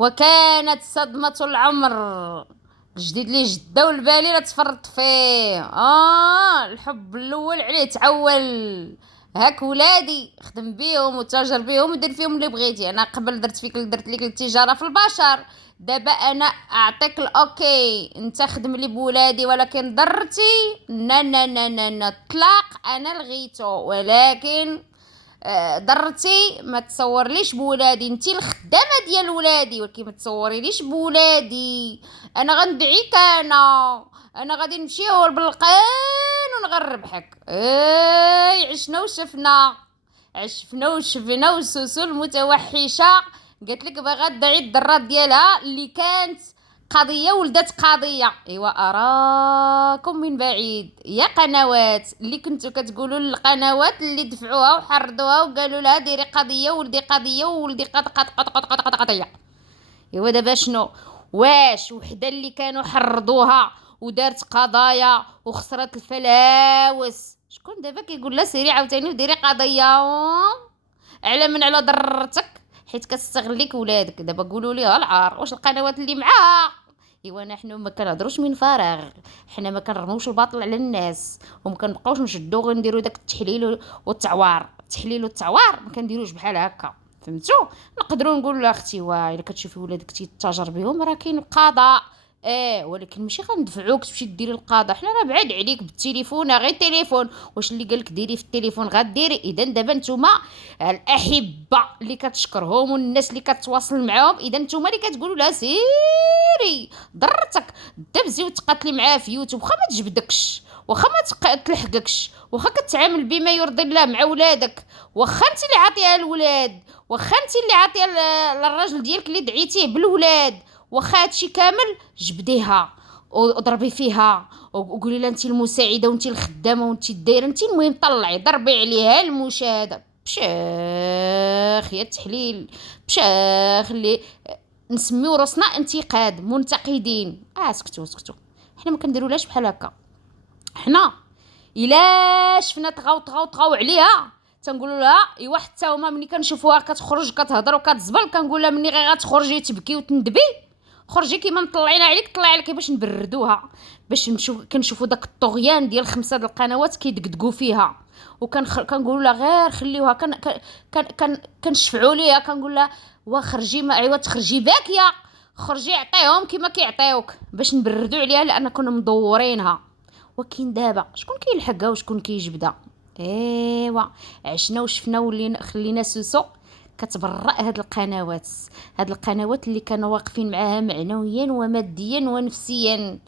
وكانت صدمة العمر. الجديد لي جدة والبالي لا تفرط فيه. الحب الاول عليه تعول. هاك ولادي خدم بيهم وتاجر بيهم ودير فيهم اللي بغيتي. انا قبل درت ليك التجارة في البشر، دابا انا اعطيك الاوكي، انت خدم لي بولادي، ولكن ضرتي نا نا نا نا نا الطلاق انا لغيته، ولكن ضرتي ما تصورليش بولادي، انتي الخدامه ديال ولادي، ولكن ما تصوريليش بولادي. انا غندعيك، انا غادي نمشيو لبلقان ونغربحك. عشنا وشفنا، عشفنا وشفنا وسوسو المتوحشه قالت لك باغا تدعي الضرات ديالها اللي كانت قضية ولدت قضية. ايوا اراكم من بعيد يا قنوات اللي كنتو كتقولوا للقنوات اللي دفعوها وحرضوها وقالوا لها ديري قضية ولدي قضية وولدي قد قضية. ايوا دابا شنو؟ واش وحده اللي كانوا حرضوها ودارت قضايا وخسرت الفلاوس، شكون دابا كيقول لها سيري عاوتاني وديري قضية على من على ضرتك حيت كتستغليك ولادك؟ دابا قولوا لي العار واش القنوات اللي معاها. ايوا نحن ما كنهضروش من فراغ، حنا ما كنرموش الباطل على الناس وما كنبقاوش نشدو غير نديرو داك التحليل والتعوار. التحليل والتعوار ما كنديروش بحال هكا، فهمتوا؟ نقدروا نقول لا اختي الا كتشوفي ولادك تيتاجر بهم راه كاين القضاء، ولكن ماشي غندفعوك تمشي ديري القضاء. حنا راه بعاد عليك بالتليفون، غير تليفون، واش اللي قالك ديري في التليفون غديري. اذا دابا نتوما الاحبه اللي كتشكرهم والناس اللي كتواصل معاهم، اذا نتوما اللي كتقولوا لها سيري ضرتك دبزي وتقاتلي معاه في يوتيوب، واخا ما تجبدكش، واخا ما تلحقكش، واخا كتعامل بما يرضي الله مع ولادك، واخا انت اللي عاطيها الولاد، واخا انت اللي عاطيه للراجل ديالك اللي دعيتيه بالولاد، واخا هادشي كامل جبديها وضربي فيها وقولي لها انت المساعده وانت الخدامه وانت الدايره، انت المهم طلعي ضربي عليها المشاهده بشاخ يا التحليل، بشاخ اللي نسميو راسنا انتقاد منتقدين. سكتوا سكتوا، حنا ما كنديرولاش بحال هكا. حنا الا شفنا طغاو عليها تنقولوا لها ايوا حتى هما ملي كنشوفوها كتخرج كتهضر وكتزبل كنقول لها مني غير غتخرجي تبكي وتندبي خرجي كيما مطلعين عليك طلعي عليك باش نبردوها، باش كنشوفوا داك الطغيان ديال 5 د القنوات كيدقدقوا فيها كنقولوا لها غير خليوها، كنشفعوا ليها كنقول لها وخرجي ما ايوا تخرجي باكيه، خرجي عطيهم كيما كيعطيوك باش نبردوا عليها لان كنا مدورينها. وكاين دابا شكون كيلحقها وشكون كيجبدها؟ ايوا عشنا وشفنا ولينا خلينا سوسو كتبرأ هاد القنوات اللي كانوا واقفين معاها معنويا وماديا ونفسيا.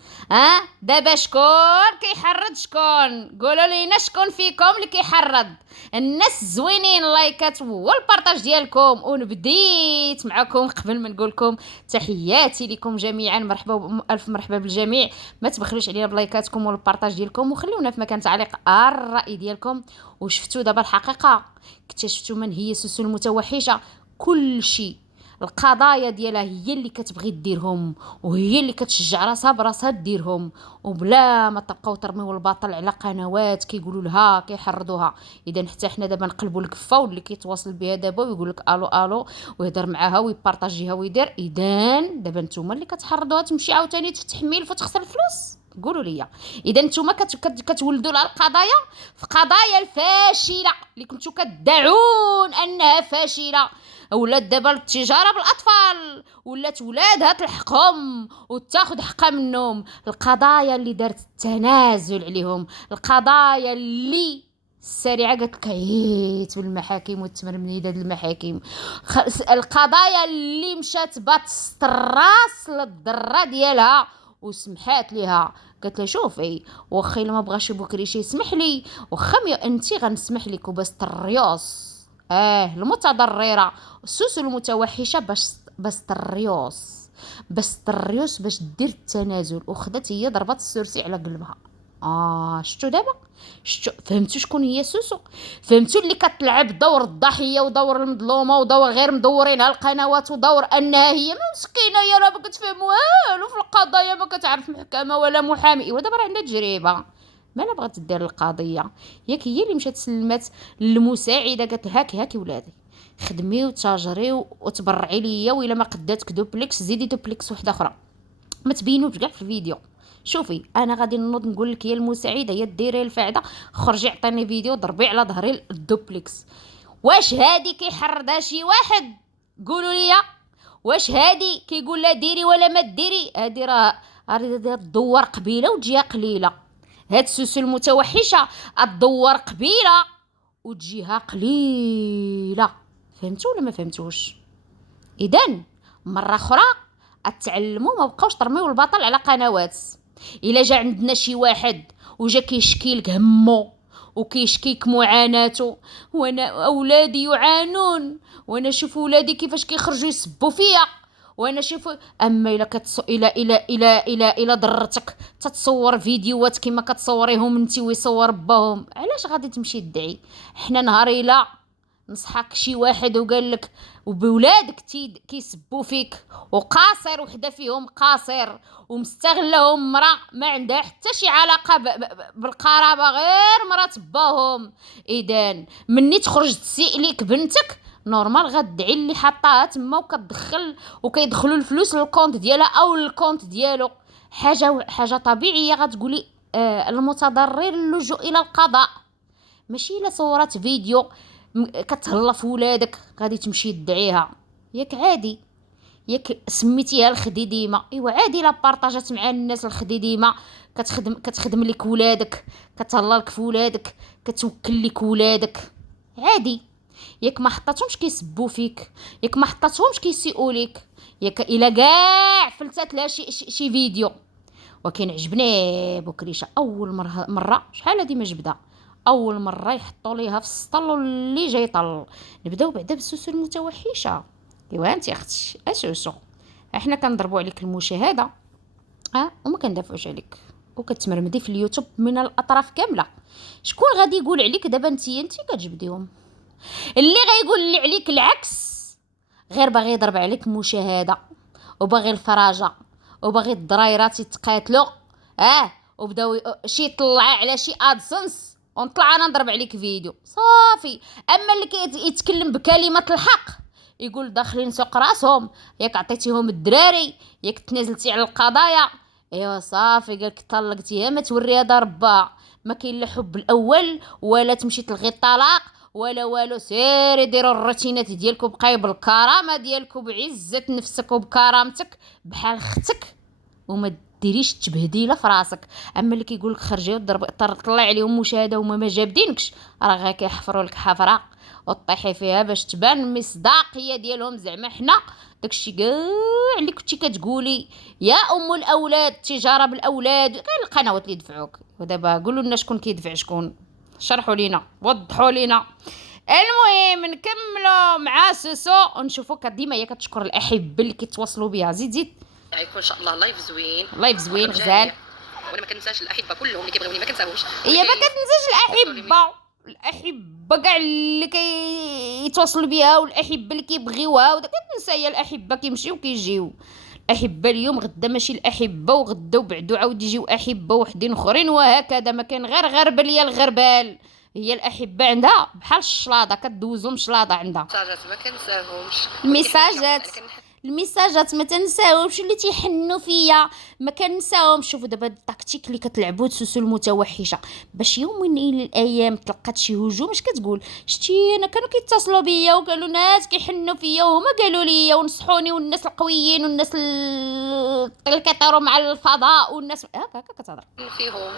دابا شكون كيحرض؟ شكون؟ قولوا لينا شكون فيكم اللي كيحرض؟ الناس الزوينين لايكات والبارطاج ديالكم. ونبديت معكم قبل ما نقولكم تحياتي لكم جميعا، مرحبا الف مرحبا بالجميع. ما تبخلوش علينا بلايكاتكم والبارطاج ديالكم وخليونا في مكان تعليق الراي ديالكم. وشفتوا دابا الحقيقه، اكتشفتوا من هي سوسو المتوحشه. كل شيء القضايا ديالها هي اللي كتبغي ديرهم وهي اللي كتشجع راسها براسها ديرهم، وبلا ما تبقاو ترميو الباطل على قنوات كيقولوا لها كيحرضوها. اذا حتى حنا دابا نقلبوا الكفه، واللي كيتواصل بها دابا ويقول لك الو الو ويهضر معاها ويبارطاجيها ويدير. اذا دابا نتوما اللي كتحرضوها تمشي عاوتاني تحميل فتخسر الفلوس. قولوا لي اذا نتوما كتولدوا لها القضايا في قضايا الفاشله اللي كنتو كدعون انها فاشله. ولات دابا التجاره بالاطفال، ولات ولادها تلحقهم وتاخذ حقها منهم. القضايا اللي دارت التنازل عليهم، القضايا اللي السريعه قالت لك عييت بالمحاكم والتمرميده ديال المحاكم، القضايا اللي مشات باتست الراس للضره ديالها وسمحات ليها، قالت لها شوفي واخا الا ما بغاش بكري يسمح لي، واخا انت غنسمح لك وبس الريوس المتضرره السوسو المتوحشه باش الريوس باش دير التنازل، وخدات هي ضربات السرسي على قلبها. شفتوا دابا؟ شفتوا فهمتوا شكون هي سوسو؟ فهمتوا اللي كتلعب دور الضحيه ودور المظلومه ودور غير مدورينها القنوات ودور انها هي مسكينه هي راه ما كتفهم والو في القضايا، ما كتعرف محكمه ولا محامي. ايوا دابا راه عندها تجربه، مالا بغات دير القضيه، ياك هي اللي مشات سلمات للمساعده قالت هاكي ولادي خدمي وتاجري وتبرعي ليا، وإلا ما قداتك دوبليكس زيدي دوبليكس وحده اخرى، ما تبينوش كاع في الفيديو. شوفي انا غادي نوض نقول لك يا المساعده يا ديري الفاعده، خرجي عطيني فيديو ضربي على ظهري الدوبليكس. واش هادي كيحرضها شي واحد؟ قولوا لي. واش هادي كيقول لا ديري ولا ما ديري؟ هادي راه تدور قبيله وتجيها قليله. هاد السوسو المتوحشه تدور قبيله وتجيها قليله. فهمتوا ولا ما فهمتوش؟ اذن مره اخرى اتعلموا، ما بقاوش ترميو البطل على قنوات. الا جا عندنا شي واحد وجا كيشكي لك همو وكيشكيك معاناته، وانا اولادي يعانون، وانا شوف ولادي كيفاش كيخرجوا يسبوا فيا، وانا شوف. اما الا الى ضرتك تتصور فيديوهات كما كتصوريهم انت ويصور باهم، علاش غادي تمشي تدعي؟ حنا نهار الا نصحك شي واحد وقال لك وبولادك كيسبوا فيك، وقاصر وحده فيهم قاصر ومستغلهم مرا ما عندها حتى شي علاقه بالقرابه، غير مرات باهم. اذا مني تخرج تسيء ليك بنتك نورمال غتدعي اللي حطاها تما وكتدخل وكيدخلوا الفلوس للكونت ديالها او للكونت ديالو. حاجه طبيعيه غتقولي المتضرر اللجوء الى القضاء. ماشي الا صورات فيديو كتهلا في ولادك غادي تمشي تدعيها. ياك عادي، ياك سميتيها الخديديمه، ايوا عادي لا بارطاجات مع الناس الخديديمه، كتخدم لك ولادك، كتهلا لك في ولادك، كتوكل لك ولادك عادي. ياك ما حطاتهمش كيسبوا فيك، ياك ما حطاتهمش كيسيئوا لك، ياك الا كاع فلتات لها شي فيديو. وكان عجبني بكريشه اول مره شحال هادي ما جبدها، اول مره يحطوا ليها في السطل واللي جاي طل. نبداو بعدا بالسوسو المتوحشه. ايوا انت اختي اسوسو، احنا كنضربوا عليك المشاهده وما كندافعوش عليك، وكتمرمدي في اليوتيوب من الاطراف كامله. شكون غادي يقول عليك دابا انت كتجبديهم؟ اللي غيقول لي عليك العكس غير باغي يضرب عليك مشاهده، وباغي الفراجه، وباغي الضرايرات يتقاتلوا وبداو شي يطلع على شي ادسنس ونطلع انا نضرب عليك فيديو صافي. اما اللي يتكلم بكلمه الحق يقول داخلين سوق راسهم، ياك عطيتيهم الدراري، ياك تنازلتي على القضايا، ايوا صافي قالك طلقتيها ما توريها دار ربها. ما كاين لا حب الاول ولا تمشي تلغي الطلاق ولا والو. سيري ديروا الروتينات ديالكم، بقاي بالكرامه ديالكم، بعزه نفسك وبكرامتك بحال اختك، وما ديريش تبهديله في راسك. اما اللي كيقول لك خرجي وضرب طلع عليهم مشاهده وما ما جابدينكش، راه غير كيحفروا لك حفره وطيحي فيها باش تبان المصداقيه ديالهم. زعما حنا داكشي كاع اللي كنتي كتقولي يا ام الاولاد، تجاره بالاولاد، كاين القنوات اللي يدفعوك. ودابا قولوا لنا شكون كيدفع شكون، شرحوا لينا وضحوا لينا. المهم نكملوا مع سوسو ونشوفوا ديما هي كتشكر الاحبه اللي كيتواصلوا بها. زيد يكون ان شاء الله لايف زوين، لايف زوين غزال. وانا ما كنساش الاحبه كلهم اللي كيبغيوني ما كنساهمش. هي ما كتنساش الاحبه كاع اللي كيتواصلوا بها والاحبه اللي كيبغيوها، ودا كتنسى هي الاحبه كيمشيو كيجيو. الاحبه اليوم غدا ماشي الاحبه، وغدا وبعدو عاود يجيو احبه وحدين اخرين، وهكذا. ما كان غير غربل يا الغربال. هي الاحبه عندها بحال الشلاضه كدوزهم شلاضه عندها. الميساجات ما كنساهمش، الميساجات ما تنساوش، اللي تيحنوا فيا ما كنساوهم. شوفوا دابا التكتيك اللي كتلعبوا سوسو المتوحشه باش يوم من الايام تلقات شي هجوم اش كتقول؟ شتي انا كانوا كيتصلوا بيا وقالوا ناس كيحنوا فيا وهما قالوا لي ونصحوني، والناس القويين والناس اللي كيطيروا مع الفضاء والناس هكا كتهضر فيهم.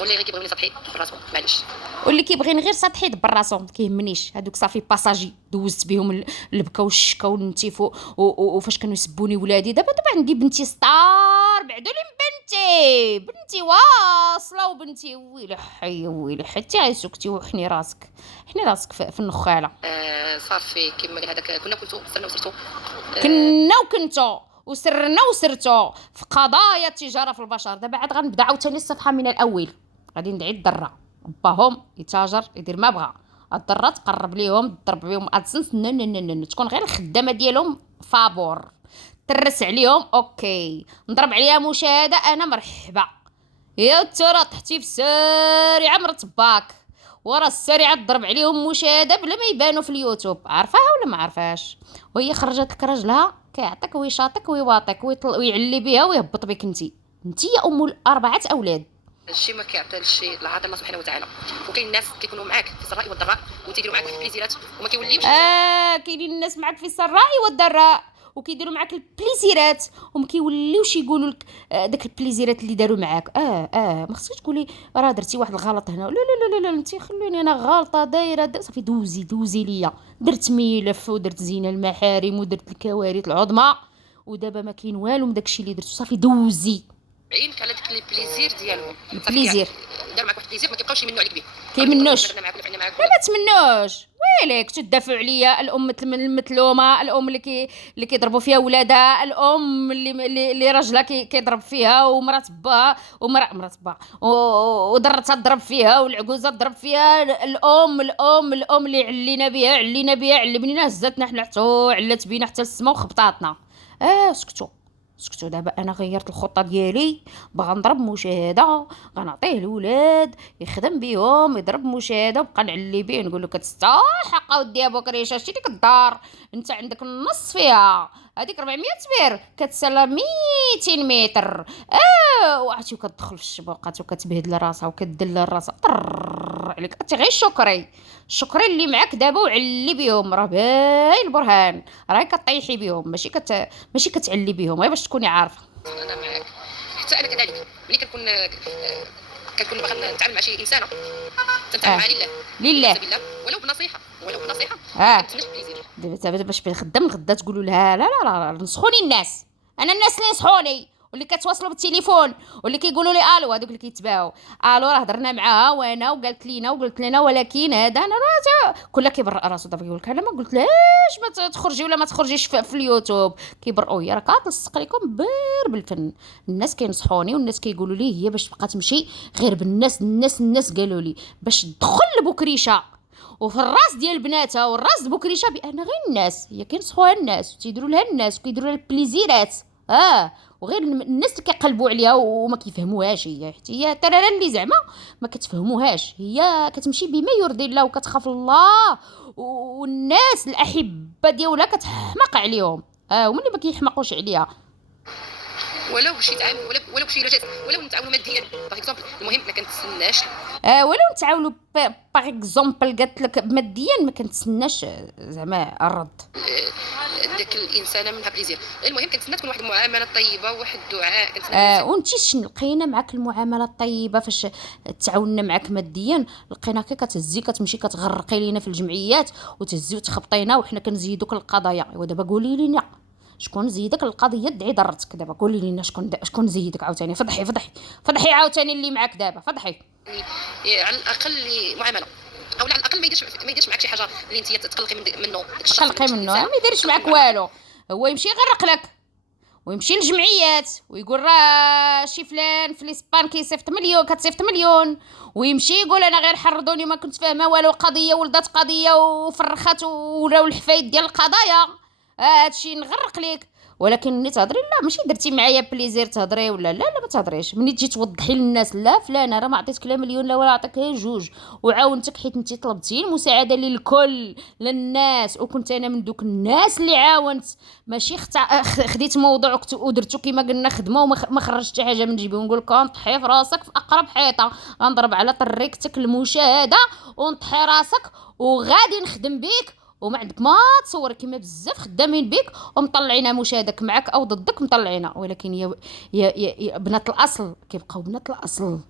واللي غير كيبغيوني سطحي براسهم معليش، واللي كيبغيني غير سطحي دبر راسو ما كيهمنيش. هذوك صافي باساجي دوزت بهم البكا والشكا والنتيف وفاش كانوا يسبوني ولادي. دابا عندي بنتي ستار، بعدوا لي بنتي واصله، وبنتي ويلي حتى غيسكتي وحني راسك في النخاله. صافي كما قال هذاك كنا وكنتو وسرنا وسرتو في قضايا التجاره في البشر. دابا عاد غنبدا عاوتاني الصفحه من الاول، غادي ندعي الضره باهم يتاجر يدير ما بغى، الضره تقرب ليهم تضرب بهم ادسنس تكون غير الخدامه ديالهم فابور، ترس عليهم اوكي، نضرب عليها مشاهده انا مرحبا. يا ترى طحتي في ساري عمرت باك ورا السريعه تضرب عليهم مشاهده بلا ما يبانوا في اليوتيوب. عارفاها ولا ما عارفاش؟ وهي خرجت لك راجلها كيعطيك ويشاطك ويواطيك ويعلي بيها ويهبط بك انت يا ام الاربعه اولاد. الشيء ما كيعطي الشيء لا عطى الله سبحانه وتعالى. وكاين الناس كيكونوا معاك في السراء والضراء وتيديروا معاك في البليزيرات وما كيوليوش. كاينين الناس معاك في السراء والضراء وكيديروا معاك البليزيرات وما كيوليوش يقولوا لك داك البليزيرات اللي داروا معاك. ما خصكيش تقولي راه درتي واحد الغلط هنا. لا لا لا لا انت خلوني انا غلطه دايره صافي دوزي ليا. درت ملف ودرت زينه المحارم ودرت الكوارث العظمى ودابا ما كاين والو من داكشي اللي درتو. صافي دوزي. عينك على داك البليزير ديالهم. البليزير دار معاك واحد البليزير ما كيبقاوش يمنوا عليك به. كيمنوش. درنا معاك ولا فعلنا معاك. لا ما تمنوش. ويلك تدافعوا عليا. الام المثلومه، الام اللي كيضربوا فيها ولادها، الام اللي راجلها كيضرب فيها ومرات باها مرات باها وضرتها تضرب فيها والعجوزه تضرب فيها. الام اللي علينا بها علمنينا هزتنا حنا حتى علات بينا حتى السما وخبطاتنا. سكتوا دابا انا غيرت الخطه ديالي. باغا نضرب مشاهده غنعطيه الولاد يخدم بيهم يضرب مشاهده وبقى نعلي بيه نقول له كتستحق اودي ابو كريشه شتي ديك الدار انت عندك النص فيها هذيك 400 متر كتسالى 200 متر. وعرفتي كتدخل في الشباقات وكتبهدل راسها وكدل راسها عليك. انت غير شكري اللي معاك دابا وعلي بيهم راه باين البرهان راهي كطيحي بيهم ماشي كتعلي بيهم غير باش تكوني عارفه. انا معاك حتى انا كذلك ملي كنكون باغا نتعامل مع شي انسانه تنتعامل معها لله ولو بنصيحه كنتمنى بليزير. دابا باش بالخدام الغدا تقولوا لها لا نصحوني الناس. انا الناس اللي ينصحوني واللي كتواصلوا بالتليفون واللي كيقولوا لي الو هذوك اللي كيتباعوا الو راه هضرنا معاها وانا وقالت لنا ولكن هذا انا كلها كيبرأ راسو. دابا يقول لك انا ما قلت لهاش ما تخرجي ولا ما تخرجيش في اليوتيوب. كيبرؤوا هي راه كتلصق لكم بير بالفن. الناس كينصحوني والناس كيقولوا لي هي باش تبقى تمشي غير بالناس. الناس قالوا لي باش تدخل لبكريشه وفي الراس ديال بناتها والراس بكريشه بان غير الناس هي كينصحوها الناس وتيديروا لها الناس وكيديروا لها البليزيرات. وغير الناس اللي كيقلبوا عليها وما كيفهموهاش هي حتى هي ترى اللي زعما ما كتفهموهاش. هي كتمشي بما يرضي الله وكتخاف الله والناس الاحبه ديالها كتحمق عليهم. وملي ما كيحمقوش عليها ولو شي تعاون ولو شي رجاء ولو نتعاونوا ماديا باغ اكزومبل. المهم ما كنتسناش ولو نتعاونوا باغ اكزومبل قالت لك ماديا ما كنتسناش زعما الرد. داك الانسانه منها بليزير. المهم كنتسنى تكون واحد المعامله طيبه وواحد الدعاء كنتسنى. وانتي شنو لقينا معاك المعامله الطيبه فاش تعاوننا معاك ماديا؟ لقيناك كتهزي كتمشي كتغرقي لينا في الجمعيات وتهزي وتخبطينا وحنا كنزيدوك القضايا. ايوا دابا قولي لينا شكون زيدك القضيه دعي ضرتك. دابا قولي لينا شكون زيدك عاوتاني. فضحي عاوتاني اللي معاك دابا فضحي. على الاقل معامله او على الاقل ما يديرش معاك شي حاجه اللي انت تقلقي منه. تقلقي منه ما يديرش معاك والو. هو يمشي يغرق لك ويمشي للجمعيات ويقول راه شي فلان في الاسبان كتصيفط مليون ويمشي يقول انا غير حرضوني ما كنت فاهمه والو. قضيه ولدت قضيه وفرخات ولاو الحفايد ديال القضايا. هادشي نغرق ليك. ولكن ملي تهضري لا ماشي درتي معايا بليزير تهضري ولا لا ما تهضريش. ملي تجي توضحي للناس لا فلانه راه ما عطيتك لا مليون لا ولا عطيك غير جوج وعاونتك حيت انت طلبتي المساعده للكل للناس وكنت انا من دوك الناس اللي عاونت. ماشي خديت موضوع ودرتو كيما قلنا خدمه وما خرجت حاجه من جيبي ونقول لك نطحي في راسك في اقرب حيطه غنضرب على طريقتك المشاهده ونطحي راسك وغادي نخدم بيك وما عندك ما تصور كيما بزاف خدامين بك ومطلعينا مشاهدك معك او ضدك مطلعينا. ولكن يا بنات الاصل كيبقاو بنات الاصل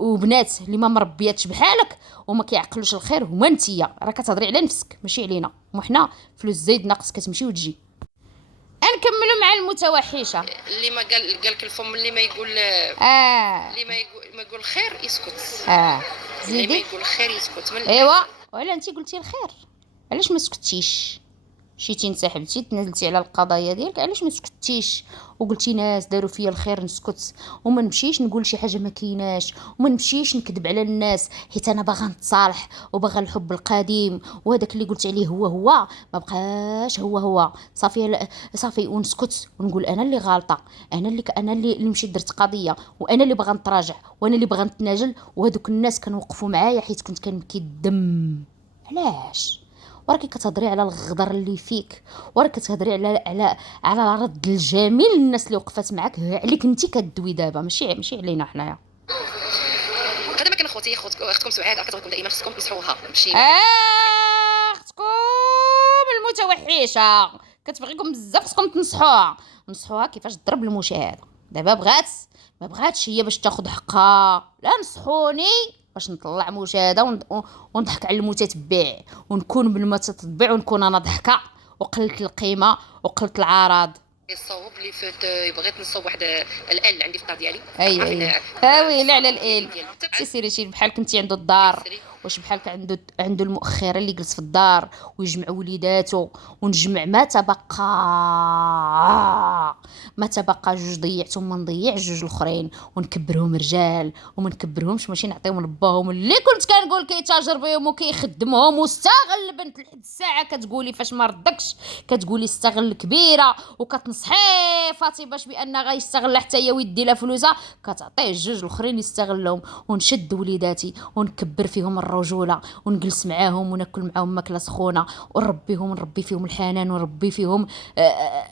وبنات اللي ما مربياتش بحالك وما كيعقلوش الخير هما نتيا. راه كتهضري على نفسك ماشي علينا وحنا فلوس زايد ناقص كتمشي وتجي. نكملوا مع المتوحشه اللي ما قال لك الفم اللي ما يقول اللي ما يقول خير يسكت. زيدي اللي ما يقول خير يسكت. ايوا ولا انت قلتي الخير علاش ما سكتيش؟ مشيتي انسحبتي تنازلتي على القضايا ديالك، علاش ما سكتيش وقلتي ناس داروا فيا الخير نسكت وما نمشيش نقول شي حاجه ما كايناش وما نمشيش نكذب على الناس، حيت انا باغا نتصالح وباغا الحب القديم وهذاك اللي قلت عليه هو ما بقاش هو صافي صافي، ونسكت ونقول انا اللي غلطه، انا اللي مشيت درت قضيه وانا اللي باغا نتراجع وانا اللي باغا نتنازل، وهذوك الناس كانوا وقفوا معايا حيت كنت كنبكي الدم. علاش؟ وراكي كتهضري على الغدر اللي فيك، وراك كتهضري على رد الجميل الناس اللي وقفات معاك، عليك انت كدوي دابا، ماشي علينا حنايا. هذا ما كان اختي اختكم سعاد كتبغيكم دائما خصكم تنصحوها ماشي اختكم المتوحشه كتبغيكم بزاف، خصكم نصحوها كيفاش تضرب المشاهده. دابا ما بغاتش هي باش تاخذ حقها، لا نصحوني باش نطلع مشاهده ونضحك على المتتبع ونكون بالمتتبع ونكون انا ضحكه وقلت القيمه وقلت العراض. الصوب اللي فات بغيت نصوب واحد الال عندي في الدار ديالي. اي ويلي على الال. سيري شي بحال كنتي عنده الدار، واش بحالك عنده المؤخره اللي جلس في الدار ويجمع وليداتو ونجمع ما تبقى جوج ضيعتهم، ما نضيع جوج الاخرين ونكبرهم رجال وما نكبرهمش ماشي نعطيهم لباهم اللي كنت كنقول كيتاجر بهم وكيخدمهم واستغل البنت لحد الساعه. كتقولي فاش ما ردكش كتقولي استغل كبيره وكتنصحي فاطمه باش بان غيستغل حتى هي ويدي لها فلوسها، كتعطيه جوج الاخرين يستغلهم ونشد وليداتي ونكبر فيهم الرجوله ونجلس معاهم وناكل معاهم ماكله سخونه ونربي فيهم الحنان ونربي فيهم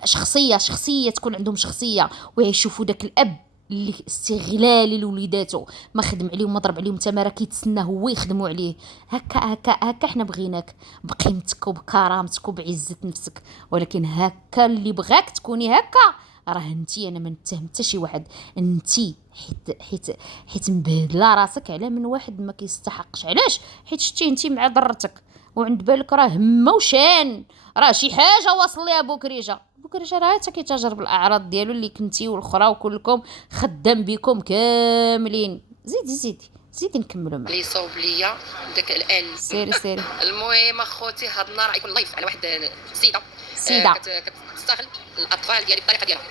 شخصيه تكون عندهم شخصيه ويشوفوا داك الاب اللي استغلالي لوليداتو ما خدم عليهم ما ضرب عليهم تماره كيتسنى هو يخدموا عليه. هكا حنا بغيناك بقيمتك وبكرامتك وبعزه نفسك، ولكن هكا اللي بغاك تكوني هكا راه انتي. انا ما نتهم حتى شي واحد، انتي حيت مبهدله راسك على من واحد ما كيستحقش. علاش؟ حيت شتي انتي مع ضرتك وعند بالك راه همه وشان راه شي حاجه واصل ليها بوكريجه راه حتى كيتاجر بالاعراض ديالو اللي كنتي والاخرى وكلكم خدام بكم كاملين. زيدي نكملوا معاك اللي صوب ليا داك الال. سيري المهم اخوتي هاد النهار غيكون لايف على واحد السيده كتستغل الاطفال ديالي بالطريقه ديالها.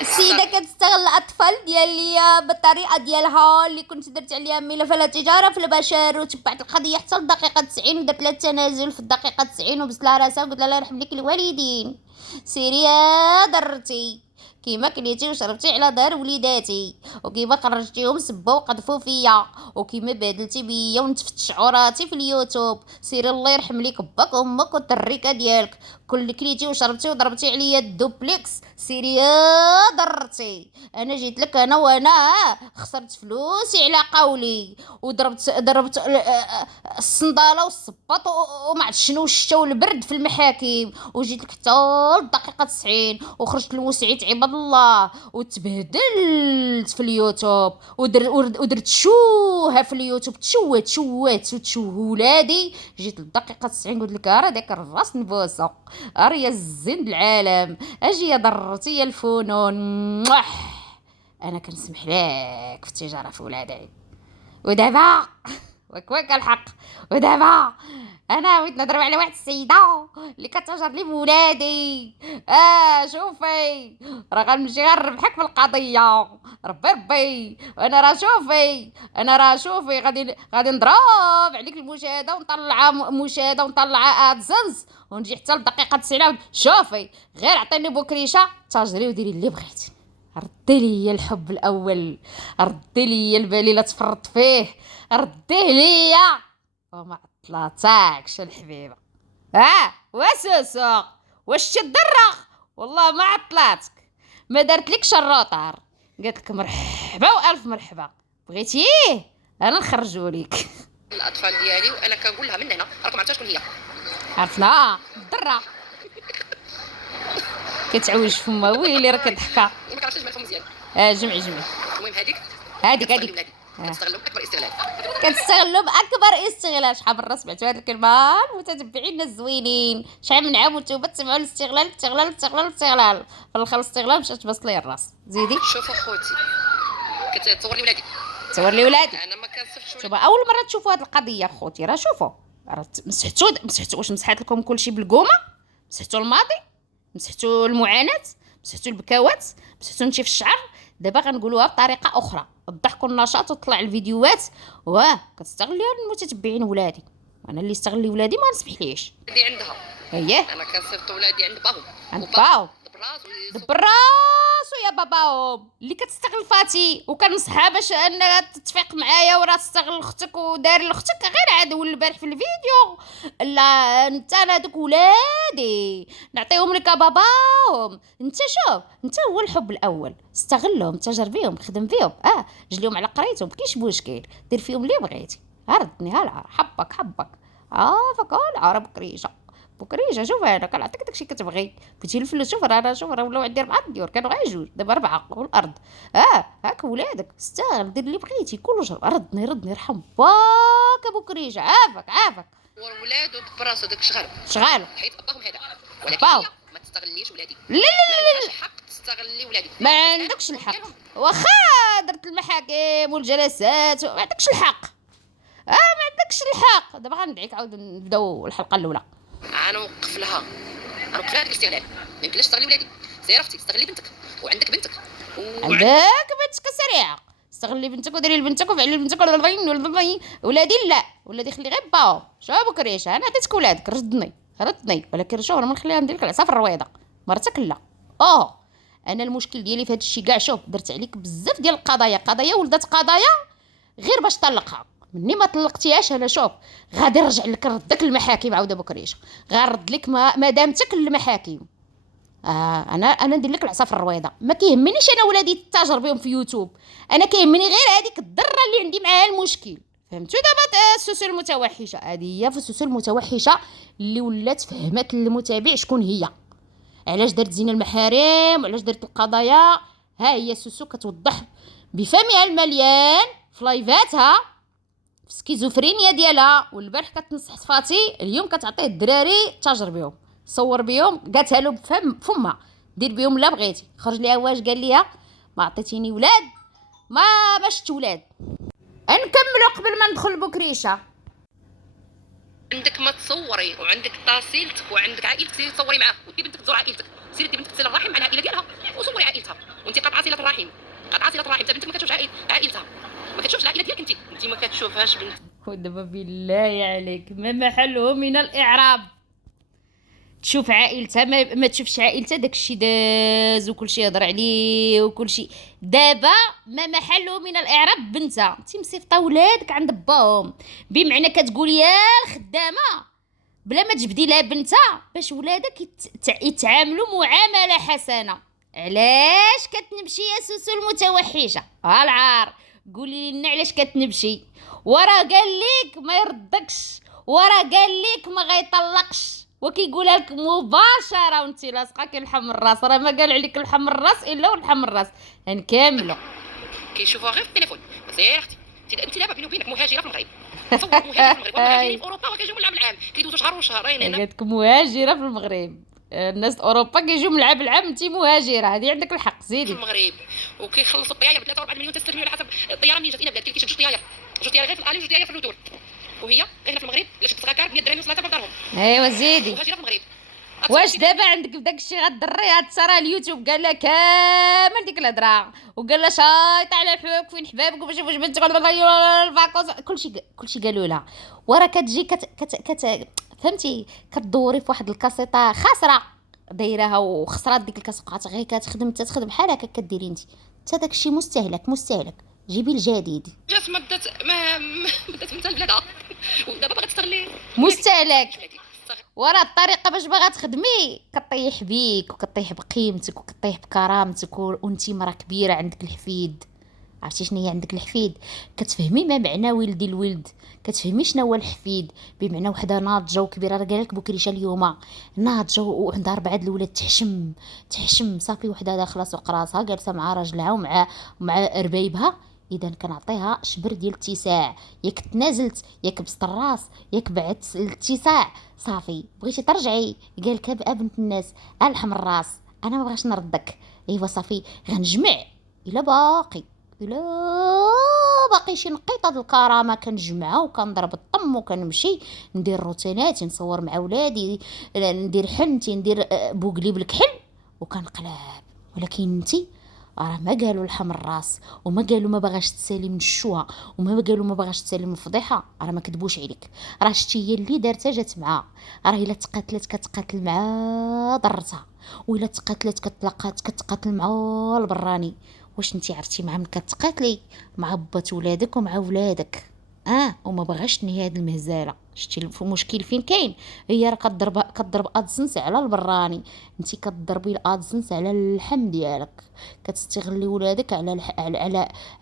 السيده كتستغل الاطفال ديالي بالطريقه ديالها اللي كنت درت عليها ملف التجاره في البشر وتبعت القضيه حتى للدقيقه 90 ودرت لها التنازل في الدقيقه 90 وبس لها راسها وقلت لها الله يرحم لك الوالدين. سيري يا درتي كيما كليتي وشربتي على دار وليداتي وكيما خرجتيهم سبوا وقذفوا فيا وكيما بادلتي بيا ونتفت شعوراتي في اليوتيوب. سيري الله يرحم ليك باك امك والتريكه ديالك كل كليتي وشربتي وضربتي عليا الدوبليكس. سيري يا درتي انا جيت لك وانا خسرت فلوسي على قولي وضربت الصنداله والصباط وما عرفت شنو الشتا والبرد في المحاكم وجيت لك حتى الدقيقه 90 وخرجت لمسعيت عباد الله وتبهدلت في اليوتيوب ودرت شوها في اليوتيوب تشوهت وتشوه ولادي. جيت للدقيقه 90 قلت لك راه داك الراس نبوسه يا الزين العالم اجي يا ضرتي يا الفنون انا كنسمح لك في التجاره في ولادي. ودابا وكواك الحق ودابا انا بغيت نضرب على واحد السيده اللي كتهجر لي بولادي. شوفي راه غنمشي غنربحك في القضيه ربي انا شوفي غادي نضرب عليك المشاهده ونطلع مشاهده ونطلع ادسنس ونجي حتى للدقيقه 90. شوفي غير عطيني بوكريشه تاجري وديري اللي بغيتي. ردي لي الحب الاول، ردي لي البالي اللي تفرط فيه، رديه ليا وما عطلاتكش الحبيبه. وسوسو واش تدرغ والله ما عطلاتك ما دارت لك الروطار قالت لك مرحبا والف مرحبا بغيتيه انا نخرجوا لك الاطفال ديالي وانا كنقول لها من هنا راكم عرفتوا شكون هي عرفنا الدره كتعوج فما ويلي راه كضحكه ما كنعرفش نجمع فم مزيان. جمعي المهم هذيك كنستغلوا باكبر استغلال باكبر استغلال. شحال من راس سمعتوا هذه الكلمه المتتبعين الزوينين شحال من عام وانتم تسمعوا الاستغلال في الاخر الاستغلال مشات تبسط لي الراس. زيدي شوف اخوتي كتصور لي ولادي انا ما كنصفش. شوفوا اول مره تشوفوا هذه القضيه اخوتي راه شوفوا راه مسحتوا واش مسحت لكم كلشي بالقومه مسحتوا الماضي، مسحتوا المعاناه، مسحتوا البكاوات، مسحتوا نتي في الشعر. دابا غنقولوها بطريقه اخرى، الضحك والنشاط وطلع الفيديوهات كتستغلي المتتبعين ولادي. انا اللي استغلي ولادي ما نسمحليش. ولادي عندها انا كنصيفط ولادي عند باهم، عند باو دبر راسو يا باباهم اللي كتستغل فاتي، وكنصحها باش انها تتفق معايا وراه تستغل اختك ودار لاختك غير عاد ولي البارح في الفيديو. لا انت انا دوك ولادي نعطيهم لك باباهم. انت شوف، انت هو الحب الاول، استغلهم، تجر بيهم، خدم بيهم، جليهم على قريتهم، كاينش مشكل، دير فيهم اللي بغيتي. هردني هالعار حبك فك العرب بكريجه. شوف انا كنعطيك داكشي كتبغي، بغيتي الفلوس شوف راه ولاو عندي 4 ديور، كانوا غير 2 دابا 4 والارض. هاك ولادك استاغل دير اللي بغيتي كله جرب. ردني يرحم باك بكريجه. عافاك ولادو براسو داك شغال حيت باهم هذا. ولكن ما تستغليش ولادي. لا ما عندكش الحق تستغلي ولادي، ما عندكش الحق. واخا درت المحاكم والجلسات ما عندكش الحق. ما عندكش الحق. دابا غندعيك عاود نبداو الحلقه الاولى. غنوقف لها ديك الاستغلال. ما يمكنش تستغلي ولادي. سير اختي استغلي بنتك، وعندك بنتك سريعه. استغلي بنتك وديري لبنتك وفعلي لبنتك ولادي لا، ولادي خلي غير باو. شوف بكريش انا عطيتك ولادك، ردني ولكن شوف انا ما نخليها ندير لك العصا في الرويضه مرتك لا. انا المشكل ديالي في هذا الشيء كاع. شوف درت عليك بزاف ديال قضايا ولدات قضايا غير باش طلقها. مني ما طلقتيهاش انا شوف غادي نرجع لك ردك المحاكم عاوده بكريش، غنرد لك مدامتك للمحاكم. انا ندير لك العصا في الرويضه. ما كيهمنيش انا ولادي تتاجر بهم في يوتيوب، انا كيهمني غير هذيك الضره اللي عندي معاها المشكل. فهمتوا دابا السوسه المتوحشه هذه هي السوسه المتوحشه اللي ولات فهمت للمتابع شكون هي، علاش درت زين المحارم وعلاش درت القضايا. ها هي السوسو كتوضح بفمها المليان في لايفاتها في سكيزوفرينيا ديالها. والبارح كتنصح فاتي، اليوم كتعطيه الدراري تاجر بهم، صور بهم، قالتها له بفم فمها دير بهم لا بغيتي. خرج ليها واش قال ليها؟ ما عطيتيني ولاد، ما شفت ولاد. نكملوا قبل ما ندخل بكريشه. عندك ما تصوري وعندك طاسيلتك وعندك عائلتك، سيري تصوري معاه ودي بنتك تزور عائلتك، سيري دي بنتك تصل الرحم مع العائله ديالها وصوري عائلتها. وانت قاطعه صله الرحم حتى بنتك ما كتشوفش عائلتها، ما كتشوفش العائله ديالك انت ما كتشوفهاش بنت. ودابا بالله عليك ما محله من الاعراب. تشوف عائلتها ما تشوفش عائلتها، داكشي داز وكلشي يهضر عليه وكلشي. دابا ما محله من الاعراب بنتها انت مصيفطه ولادك عند باهم، بمعنى كتقولي يا الخدامه بلا ما تجبدي لها بنتها باش ولادك يتعاملوا معامله حسنه. علاش كتنبشي يا سوسو المتوحشه؟ العار قولي لنا علاش كتنبشي؟ ورا قال لك ما يردكش، ورا قال لك ما غيطلقش، وكيقولها لك مباشره وانت لاصقه كيلحم الراس. راه ما قال عليك لحم الراس الا ولحم الراس يعني كامله. كيشوفوها غير في التليفون. سير اختي انت دابا بيني وبينك مهاجره في المغرب، تصور مهاجره في المغرب ومهاجرين في اوروبا وكيجيو من العام كيدوزوا شهر وشهرين هنا. قالت لك مهاجره في المغرب، الناس اوروبا كيجيو من العام انت مهاجره. هذه عندك الحق زيدي. في المغرب وكيخلصوا الطياره ب 3 و4 مليون تستلمي على حسب الطياره منين جات لنا بلاد. كيشد 2 طيار غير في الالي و2 طيار في الرجول، وهي غير في المغرب لا شفت غاكار 100 درهم وصلاتها بدارهم. ايوا زيدي. مهاجره في المغرب. واش دابا عندك بداك الشيء غضريها ترى اليوتيوب قال لها كامل ديك الهضره وقال لها شايطه على حبابك فين حبابك وباش واش بنتك الفاكوس كلشي قالوا لها. ورا كتجي فهمتي كتدوري في واحد الكاسيطه خاسره دايرها وخسرات ديك الكاسيطه غير كتخدم بحال هكا كديري انت داك الشيء مستهلك. جيبي الجديد. جات مدات بنتها لبلادها ودابا باغا تستغلي مستهلك. ورا الطريقه باش باغا تخدمي كطيح بيك وكطيح بقيمتك وكطيح بكرامتك وانتي مرا كبيره عندك الحفيد. عرفتي شنو هي عندك الحفيد؟ كتفهمي ما معنى ولدي الولد، كتفهمي شنو هو الحفيد بمعنى وحده ناضجه وكبيره. راه قالك بكريشه اليوم ناضجه وعندها 4 الولاد تحشم صافي وحده داخله سوق راسها جالسه مع راجلها ومع ربايبها. اذا كنعطيها شبر ديال الاتساع، ياك تنازلت ياك بسط الراس ياك بعت الاتساع صافي بغيتي ترجعي قالك بنت الناس الحم الراس انا ما بغاش نردك. ايوا صافي غنجمع الا باقي شي نقيطه د الكرامه كنجمعها وكنضرب الطم وكنمشي ندير روتيناتي، نصور مع ولادي، ندير حنتي، ندير بوكلي بالكحل وكنقلب. ولكن انتي راه ما قالوا لحم الراس، وما قالوا ما باغاش تسالي من الشوهه، وما قالوا ما باغاش تسالي من الفضيحه، راه ما كذبوش عليك. راه شتي هي اللي دارتها جات معاها، راه الا تقاتلت كتقاتل مع ضرتها، وإلا تقاتلت كتلاقات كتقاتل مع البراني. واش انتي عرفتي مع من كتقاتلي؟ مع بات ولادك ومع ولادك. وما بغاش تنهي هاد المهزله. شتي المشكل فين كاين؟ هي راه كضرب ادسنس على البراني، انتي كضربي الادسنس على اللحم ديالك، كتستغلي ولادك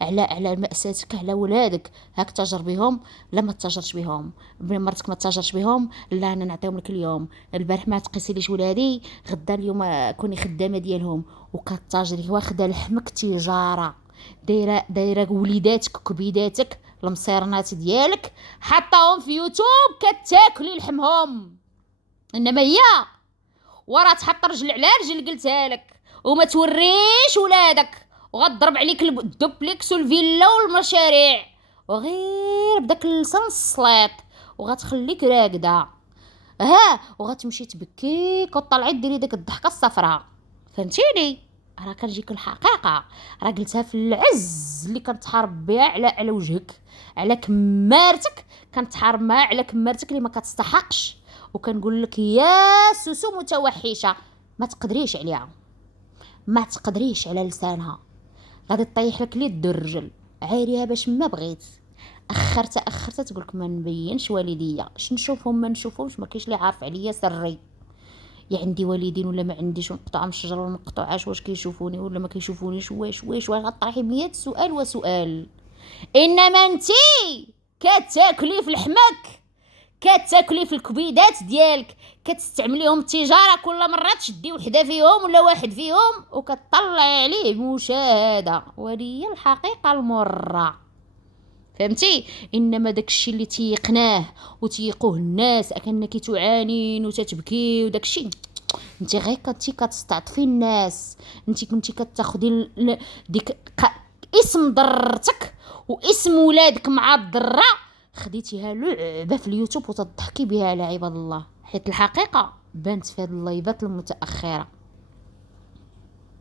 على مأساتك على ولادك. هاك تاجر بهم؟ لا ما تاجرش بهم. مرتك ما تاجرش بهم؟ لا انا نعطيهم لك اليوم، البارح ما تقيسيليش ولادي، غدا اليوم كوني خدامه ديالهم. وكتاجري واخده لحمك تجاره، دايره وليداتك كبيداتك المصيرنات ديالك حطاهم في يوتيوب كتاكلي لحمهم. انما هي ورا تحط رجل على رجل قلتها لك، وما توريش ولادك، وغضرب عليك الدوبلكس والفيلا والمشاريع، وغير بداك اللسان السليط، وغتخليك راقده وغتمشي تبكيك وطلعي ديري داك الضحكه الصفراء. فهمتيني؟ راه كنجيك الحقيقه، راه قلتها في العز اللي كنتحارب بها على وجهك، على كمارتك، كنتحارب معها على كمارتك اللي ما كتستحقش، وكنقول لك يا سوسو متوحشه، ما تقدريش عليها، ما تقدريش على لسانها، غادي تطيح لك اليد الرجل. عايريها باش ما بغيت، اخرت تقولك ما نبينش والديا، اش نشوفهم ما نشوفهمش، ما كاينش اللي عارف عليا سري، يا عندي والدين ولا ما عنديش، ونقطع من الشجره ولا نقطعهاش، واش كيشوفوني ولا ما كيشوفونيش، واش غطرحي 100 سؤال وسؤال. انما انتي كتاكلي في لحمك، كتاكلي في الكبيدات ديالك، كتستعمليهم التجاره، كل مره تشدي وحده فيهم ولا واحد فيهم وكتطلعي عليه مشاهده، وهذه هي الحقيقه المره. فهمتي؟ انما داكشي اللي تيقناه وتيقوه الناس اكنك تعانين وتتبكي وداكشي، انت غير كنتي كتستعطفي الناس، انت كنتي كتاخدي ديك اسم ضرتك واسم ولادك مع الضره، خديتيها لعبه في اليوتيوب وتضحكي بها على عباد الله، حيت الحقيقه بانت في هذه اللايفات المتاخره.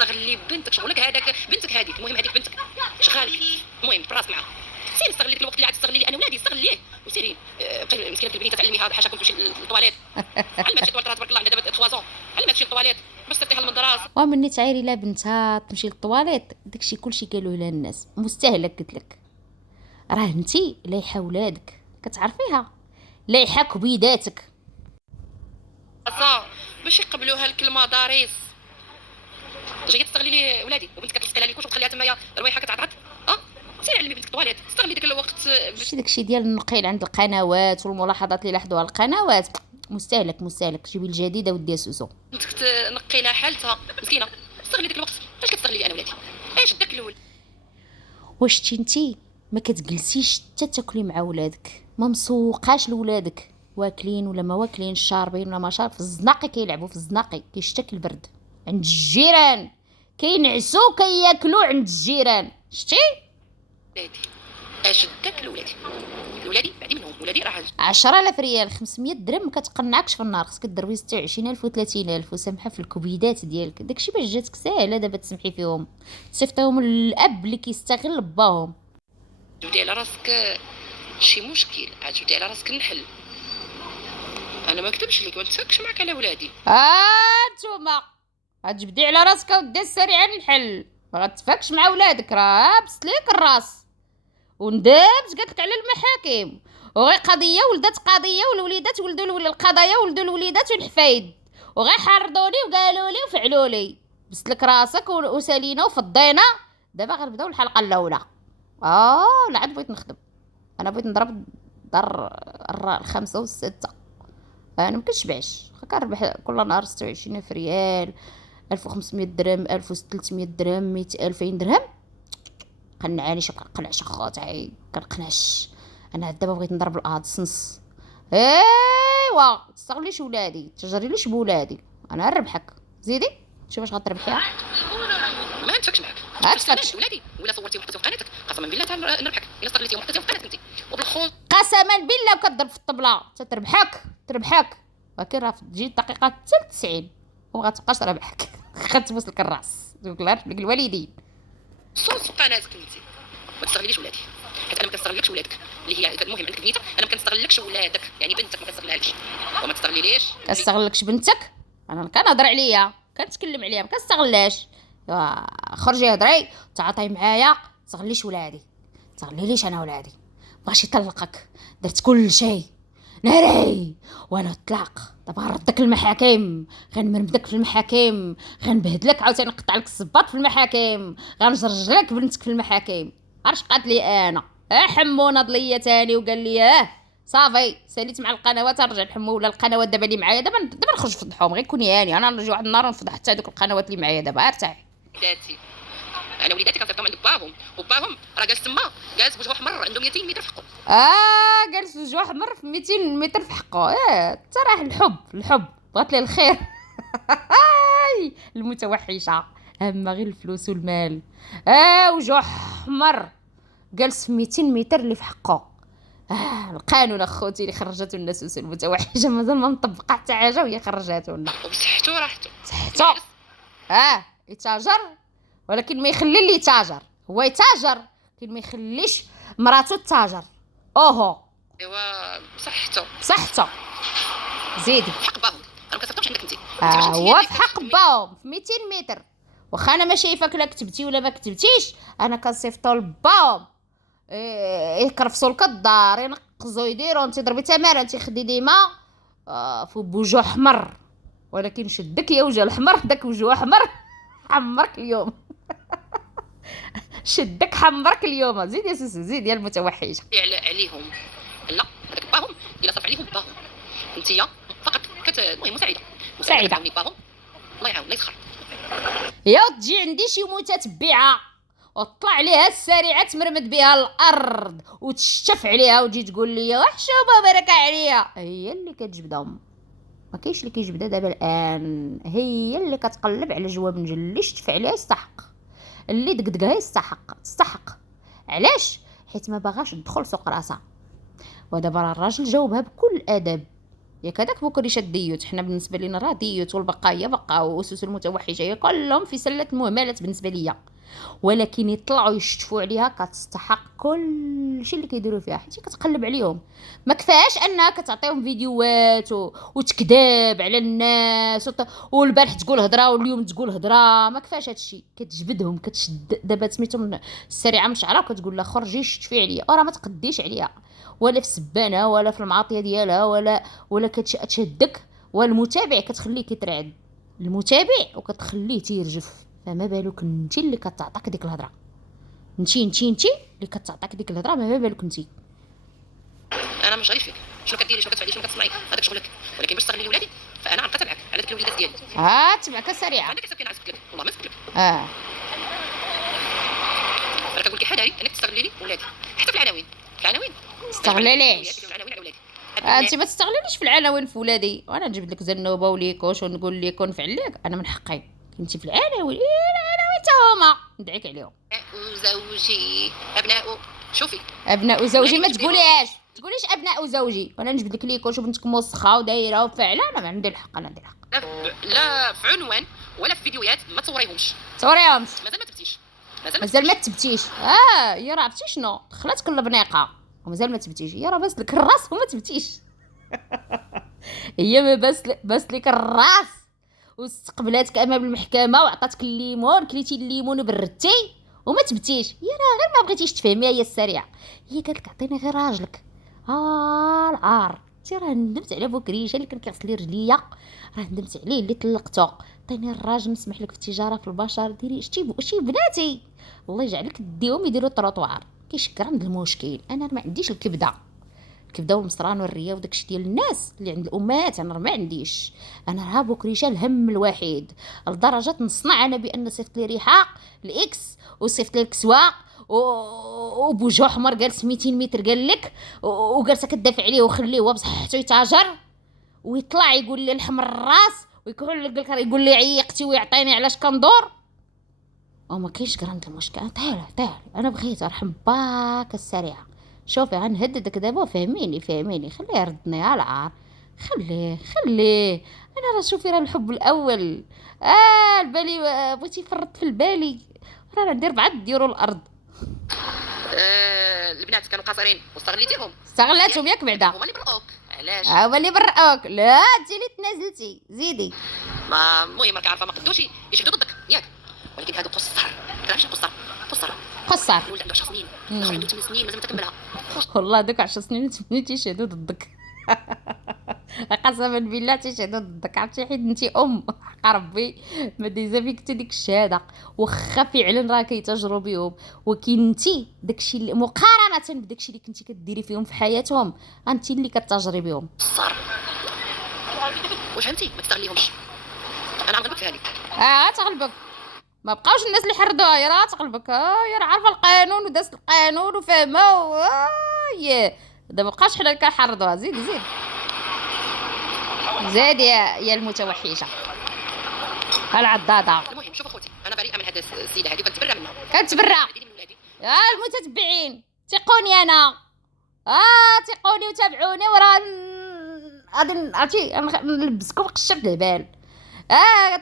استغلي بنتك، شغلك هذاك، بنتك هذيك، المهم هذيك بنتك شغالك، المهم براس معها، سيري استغلي ديك الوقت اللي عاد تستغلي لي انا ولادي، استغليه وسيري. مسكينه البنيه تعلميها بحال تمشي للطواليت، علمها تمشي للطواليت، تبارك الله عندها دابا 3 علمها تمشي للطواليت باش تفتحي المدرسه. ومني تعايري لا بنتها تمشي للطواليت، داكشي كلشي قالوه لها الناس مستهلك. قلت لك راه انتي لايحه ولادك كتعرفيها، لايحه كبيداتك باش يقبلوها لك المدارس، جايه تستغلي لي ولادي وبنتك كتلصقي لها لي كلشي وتخليها تمايا رويحه كتعطعط. سيري علمي بنتك الطواليت، استغلي ديك الوقت. ماشي داكشي ديال النقيل عند القنوات والملاحظات اللي لاحظوها القنوات، مستهلك. جيبي الجديده وديها سوسو. بنتك تنقي لها حالتها مسكينه، استغلي ديك الوقت. فاش كتستغلي لي انا ولادي؟ ايش داك الاول؟ واش انتي ما كتجلسيش حتى تاكلي مع ولادك؟ ما مسوقاش لولادك واكلين ولا ما واكلين، شاربين ولا ما شارب، في الزناقي كيلعبوا، في الزناقي كيشتاك البرد عند الجيران، كينعسوا كياكلوا عند الجيران. شتي ولادي اش داك لولادي؟ ولادي بعدي منهم، ولادي راه 10,000 ريال 500 درهم ما كتقنعكش في النهار، خصك تضربي 26,000 و30,000 وسامحه في الكبيدات ديالك. داكشي باش جاتك ساهله دابا تسمحي فيهم، تصيفطيهم الاب اللي كيستغل باهم. جبدي على راسك شي مشكل، عاد جبدي على راسك النحل. انا ما كتبش لك، ما نتسكش معك على ولادي. نتوما غتجبدي على راسك ودي سريعا الحل، ما غتفاكش مع ولادك، راه بست ليك الراس وندابت قالت لك على المحاكم، وغير قضيه ولدت قضيه، والوليدات ولدوا القضايا ولدوا الوليدات والحفايد، وغير حرضوني وقالوا لي وفعلوا لي. بست لك راسك وسالينا وفضينا، دابا غنبداو الحلقه الاولى. لا عاد بغيت نخدم، انا بغيت نضرب دار الخمسة والستة، انا مكنشبعش، كنربح كل نهار 26,000 ريال، 1500 درهم، 1300 درهم، 100 2000 درهم. قنعاني شي كنقنعش اخواتي، كنقنعش انا دابا بغيت نضرب الادسنس. ايوا تستغليش ولادي، تجريليش بولادي، انا نربحك. زيدي شوف واش غتربحيها. ما نتسكش معك. هاتفكش ولادي ولا صورتيهم وحطيتيهم في قناتك قسما بالله نربحك الا استغليتيهم وحطيتيهم في قناتك انت وبالخوص. قسما بالله وكضرب في الطبله تربحك ولكن راه تجي الدقيقه 90 وما غتبقاش رابحك غتبوس لك الراس الله يرحم لك الوالدين. صوت في قناتك انت ما تستغليش ولادي حيت انا ما كنستغلكش ولادك اللي هي المهم عندك بنيتك انا ما كنستغلكش ولادك يعني بنتك ما كنستغلهاش وما تستغليليش. كنستغلكش بنتك انا كنهضر عليا كنتكلم عليها ما كنستغلاش. خرجي هضري تعاطي معايا تستغليش ولادي تستغليليش انا ولادي بغاش يطلقك درت كل شيء ناري وانا طلاق دابا غنردك المحاكم غنمرمدك في المحاكم غنبهدلك عاوتاني نقطع لك الصباط في المحاكم غنجرجلك بنتك في المحاكم. عرفت قالت لي انا حمو ناض ليا تاني وقال لي صافي ساليت مع القنوات نرجع نحمو ولا القنوات دابا اللي معايا دابا نخرج نفضحهم غير كوني هاني انا نجي واحد النهار نفضح حتى هذوك القنوات اللي معايا دابا ارتاحي. وليداتي انا وليداتي كنصيفطهم عند باهم وباهم راه جالس تما جالس بوجه احمر عنده 200 متر في حقه. جالس وجه احمر في 200 متر في حقه. ترى الحب بغات لي الخير المتوحشه اما غير الفلوس والمال. وجه احمر جالس في 200 متر اللي في حقه. القانون اخوتي اللي خرجته الناس المتوحشه مازال ما مطبقه حتى حاجه وهي خرجته لنا وبصحته راحته صحته. يتاجر ولكن ما يخلي اللي يتاجر هو يتاجر لكن ما يخليش مراته تتاجر. ايوا صحته زيدي في حق باهم انا ما كنصيفطهمش عندك انت. هو في حق باهم في 200 متر واخا انا ما شايفاك لا كتبتي ولا ما كتبتيش انا كنصيفطو لباهم يكرفصوا لك الدار ينقزوا يديروا انت ضربي تماره انت خدي ديما في بوجه احمر ولكن شدك يا وجه الاحمر داك وجه احمر حمرك اليوم شدك حمرك اليوم. زيد يا سوسو زيد يا المتوحشه عليهم لا هذاك باهم الا صرف عليهم باهم انت فقط المهم مساعده باهم الله يعاون لا يسخر يا تجي عندي شي موته تبيعها وطلع عليها السريعه تمرمد بها الارض وتشتف عليها وتجي تقول لي وحشومه بركه عليا هي اللي كتجبدهم ما كاينش اللي كيجبدها دابا الان هي اللي كتقلب على جواب نجل اللي شتف عليها يستحق اللي دقدقها تستحق. علاش؟ حيت ما باغاش تدخل سوق راسها. ودابا راه الراجل جاوبها بكل ادب ياك هذاك بكري شاد ديوت حنا بالنسبه لينا راه ديوت والبقايه بقاو وسوس المتوحشه كلهم في سله المهملات بالنسبه ليا ولكن يطلعوا يشتفوا عليها كتستحق كل شيء اللي كيديروا فيها حيت كتقلب عليهم. ما كفاش انها كتعطيهم فيديوهات وتكذب على الناس والبارح تقول هضره واليوم تقول هضره ما كفاش هادشي كتجبدهم كتشد دابا سميتهم السريعه من شعرها وكتقول لها خرجي شتفي عليا وراه ما تقديش عليها ولا في السبانه ولا في المعاطيه ديالها ولا كتشدك والمتابع كتخليه كيترعد المتابع وكتخليه تيرجف. فما بالك انت اللي كتعطاك ديك الهضره انت اللي كتعطاك ديك الهضره ما بالك انت. انا مش غير فيك شنو كديري شنو كتفعلي شنو كتصنعي هذاك شغلك ولكن باش تستغلي ولادي فانا غنبقى تبعك على ديك الوليدات ديالي. تبعك سريعه عندك حساب كاين عزك لك والله ما سكت لك. انا كنقول لك حداري انك تستغلي لي ولادي حتى في العناوين استغلاليش العناوين على ولادي انت ما تستغلينيش في العناوين في ولادي وانا نجيب لك زنوبه وليكوش ونقول لك ونفعل لك انا من حقي انت في العناوين العناوين تا هما ندعيك عليهم. وزوجي ابناء شوفي ابناء زوجي ما تقوليش ابناء زوجي وانا نجبد لك ليكوش وبنتك موسخه ودايره وفاعله انا ما عندي الحق لا في عنوان ولا في فيديوهات ما تصوريهمش مازال ما تبتيش يا راه عرفتي شنو دخلت كل بنيقه ومازال ما تبتيش يا راه باس لك الراس وما تبتيش هي ما باس لك الراس واستقبلاتك امام المحكمه وعطاتك الليمون كليتي الليمون وبردتي وما تبتيش يا راه غير ما بغيتيش تفهميها هي السريعه هي قالت لك عطيني غير راجلك العار انت راه ندمت على بوكريشه اللي كان كيغسل لي رجليا راه ندمت عليه اللي طلقته عطيني الراجل نسمح لك في التجاره في البشر ديري شتي بناتي الله يجعلك ديهم يديروا الطروطوار كيشكر عند المشكل انا ما عنديش الكبده والمصران والريه وداكشي ديال الناس اللي عند الامهات انا ما عنديش انا راه بوكريشه الهم الوحيد لدرجه نصنع انا بان صيفط لي ريحه الاكس وصيفط لي الكسوه وبوجه احمر جالس 200 متر قال لك وجالسه كدافع عليه وخليه هو بصحته يتاجر ويطلع يقول لي الحمر الراس ويقول لك يقول لي عيقتي ويعطيني علاش كندور وما كاينش كراند المشكل. تعالي انا بغيت ارحم باك السريعه. شوفي غنهددك دابا، فهميني خليه يردني على العار. خليه انا راه شوفي راه الحب الاول. البالي بغيتي يفرط في البالي، راه ندير 4 ديرو الارض. البنات كانوا قاصرين واستغليتيهم. استغلاتهم ياك بعدا، هما اللي برؤوك. علاش؟ هما اللي برؤوك. لا انت اللي تنازلتي، زيدي. ما المهم راك عارفه ما قدوش يشدوا ضدك ياك، ولكن هادو قصار. تعرفش قصار قصر. الولد عنده 10 سنين، الاخر عنده 8 سنين مازال ما تكملها. والله دوك 10 سنين تبني تيشهدوا ضدك. قسما بالله تيشهدوا ضدك. عرفتي حيت انت حق ربي ما دايزه فيك حتى ديك الشهاده، واخا فعلا راه كيتاجروا بهم، ولكن انت داكشي اللي مقارنه بداكشي اللي كنتي كديري فيهم في حياتهم، انت اللي كتاجري بهم. قصار. واش فهمتي؟ ما تستغليهمش. انا عم غلبك في هذه. تغلبك. ما بقاوش الناس اللي حردوها، يا راه تغلبك. يا راه عارفه القانون ودازت القانون وفاهمه دابا بقاوش حنا اللي كنحرضوها. زاد يا المتوحشه العضاضه. المهم شوف اخوتي، انا بريئه من هذه السيده هذه وكنتبرى منها. ديري من ولادي. يا المتتبعين ثقوني انا، ثقوني وتابعوني، وراه غادي عرفتي نلبسكم قشه في الهبال.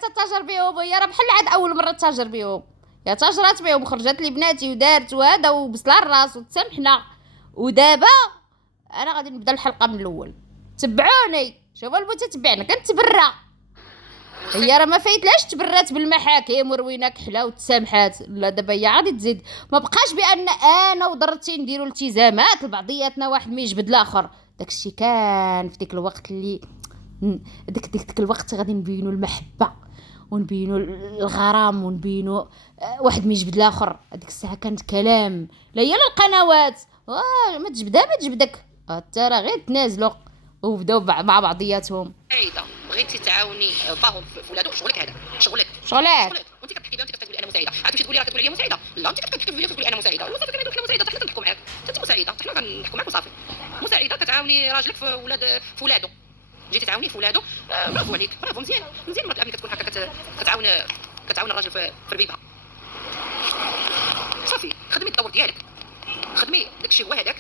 تتاجر بهم هي، راه بحال عاد اول مره تاجر بهم. يا تاجرات بهم وخرجت لي بناتي ودارت وهذا وبسلا الراس وتسامحنا، ودابا انا غادي نبدا الحلقه من الاول. تبعوني، شوفوا المتتبعين كنتبرى. هي راه ما فايتلاش تبرات بالمحاكم وروينا كحله وتسامحات. لا دابا هي غادي تزيد. ما بقاش بان انا وضرتي نديروا التزامات لبعضياتنا، واحد ما يجبد الاخر. داكشي كان في ديك الوقت اللي ديك الوقت غادي نبينوا المحبه ونبينوا الغرام ونبينوا واحد ما يجبد الاخر. هذيك الساعه كانت كلام لا هي القنوات ما تجبدها ما تجبدك، حتى راه غير تنازلوا وبداو مع بعضياتهم. سعيده بغيتي تعاوني باهم في ولادو، شغلك هذا شغلك. وانت كتحكي بها، انت كتقولي انا مساعده، عاد تمشي تقولي راه كتقولي لي مساعده. لا انت كتكتب لي كتقولي انا مساعده، وصافي كنقول لك مساعده حتى كنحكوا معاك. انت مساعده حتى حنا كنحكوا معاك وصافي. مساعده كتعاوني راجلك في ولادو، جيتي تعاوني في ولادو. برافو عليك، برافو، مزيان مرات ملي كتكون هكا كتعاون الراجل في ربيبها. صافي خدمي الدور ديالك، خدمي داكشي هو هذاك.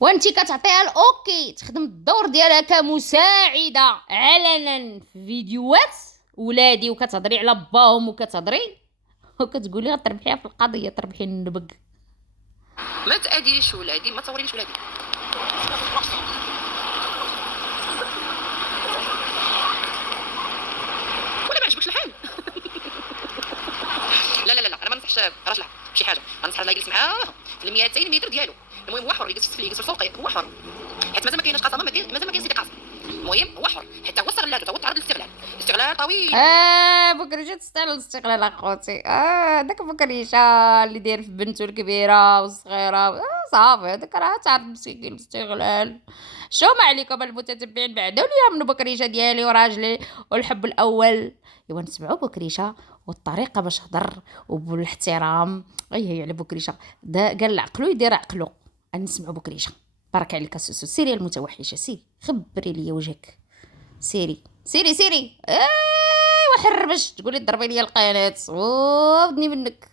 وانت كتعطيها الاوكي تخدم الدور ديالها كمساعده علنا في فيديوهات ولادي، وكتهضري على باهم وكتقولي غتربحيها في القضيه، تربحي النبق. ما تاديليش ولادي، ما تصوريليش ولادي. ولا ما عجبكش الحال؟ لا انا ما ننصحش راجلها بشي حاجه، غنصح الله يجلس معاها في 200 متر ديالو. المهم هو حر، يجلس في الفوقي هو حر، حيت مازال ما كاينش قسم، مازال ما كاين سيدي قاسم. المهم هو حر، حتى هو استغلال، حتى هو تعرض للاستغلال طويل. بكريشه تستاهل الاستغلال اخوتي. داك بكريشه اللي داير في بنته الكبيره والصغيره. صافي هذاك راه تعرف مسكين الاستغلال. شو ما عليكم المتتبعين بعدا واليوم بكريشه ديالي وراجلي والحب الاول. ايوا نسمعوا بكريشه والطريقه باش هضر وبالاحترام. هي على بكريشه قال عقلو يدير عقلو. نسمعوا بكريشه. بارك عليك السوسو. سيري المتوحشه، سيري خبري لي وجهك. سيري وحربش تقولي ضربي لي القناه ودني منك.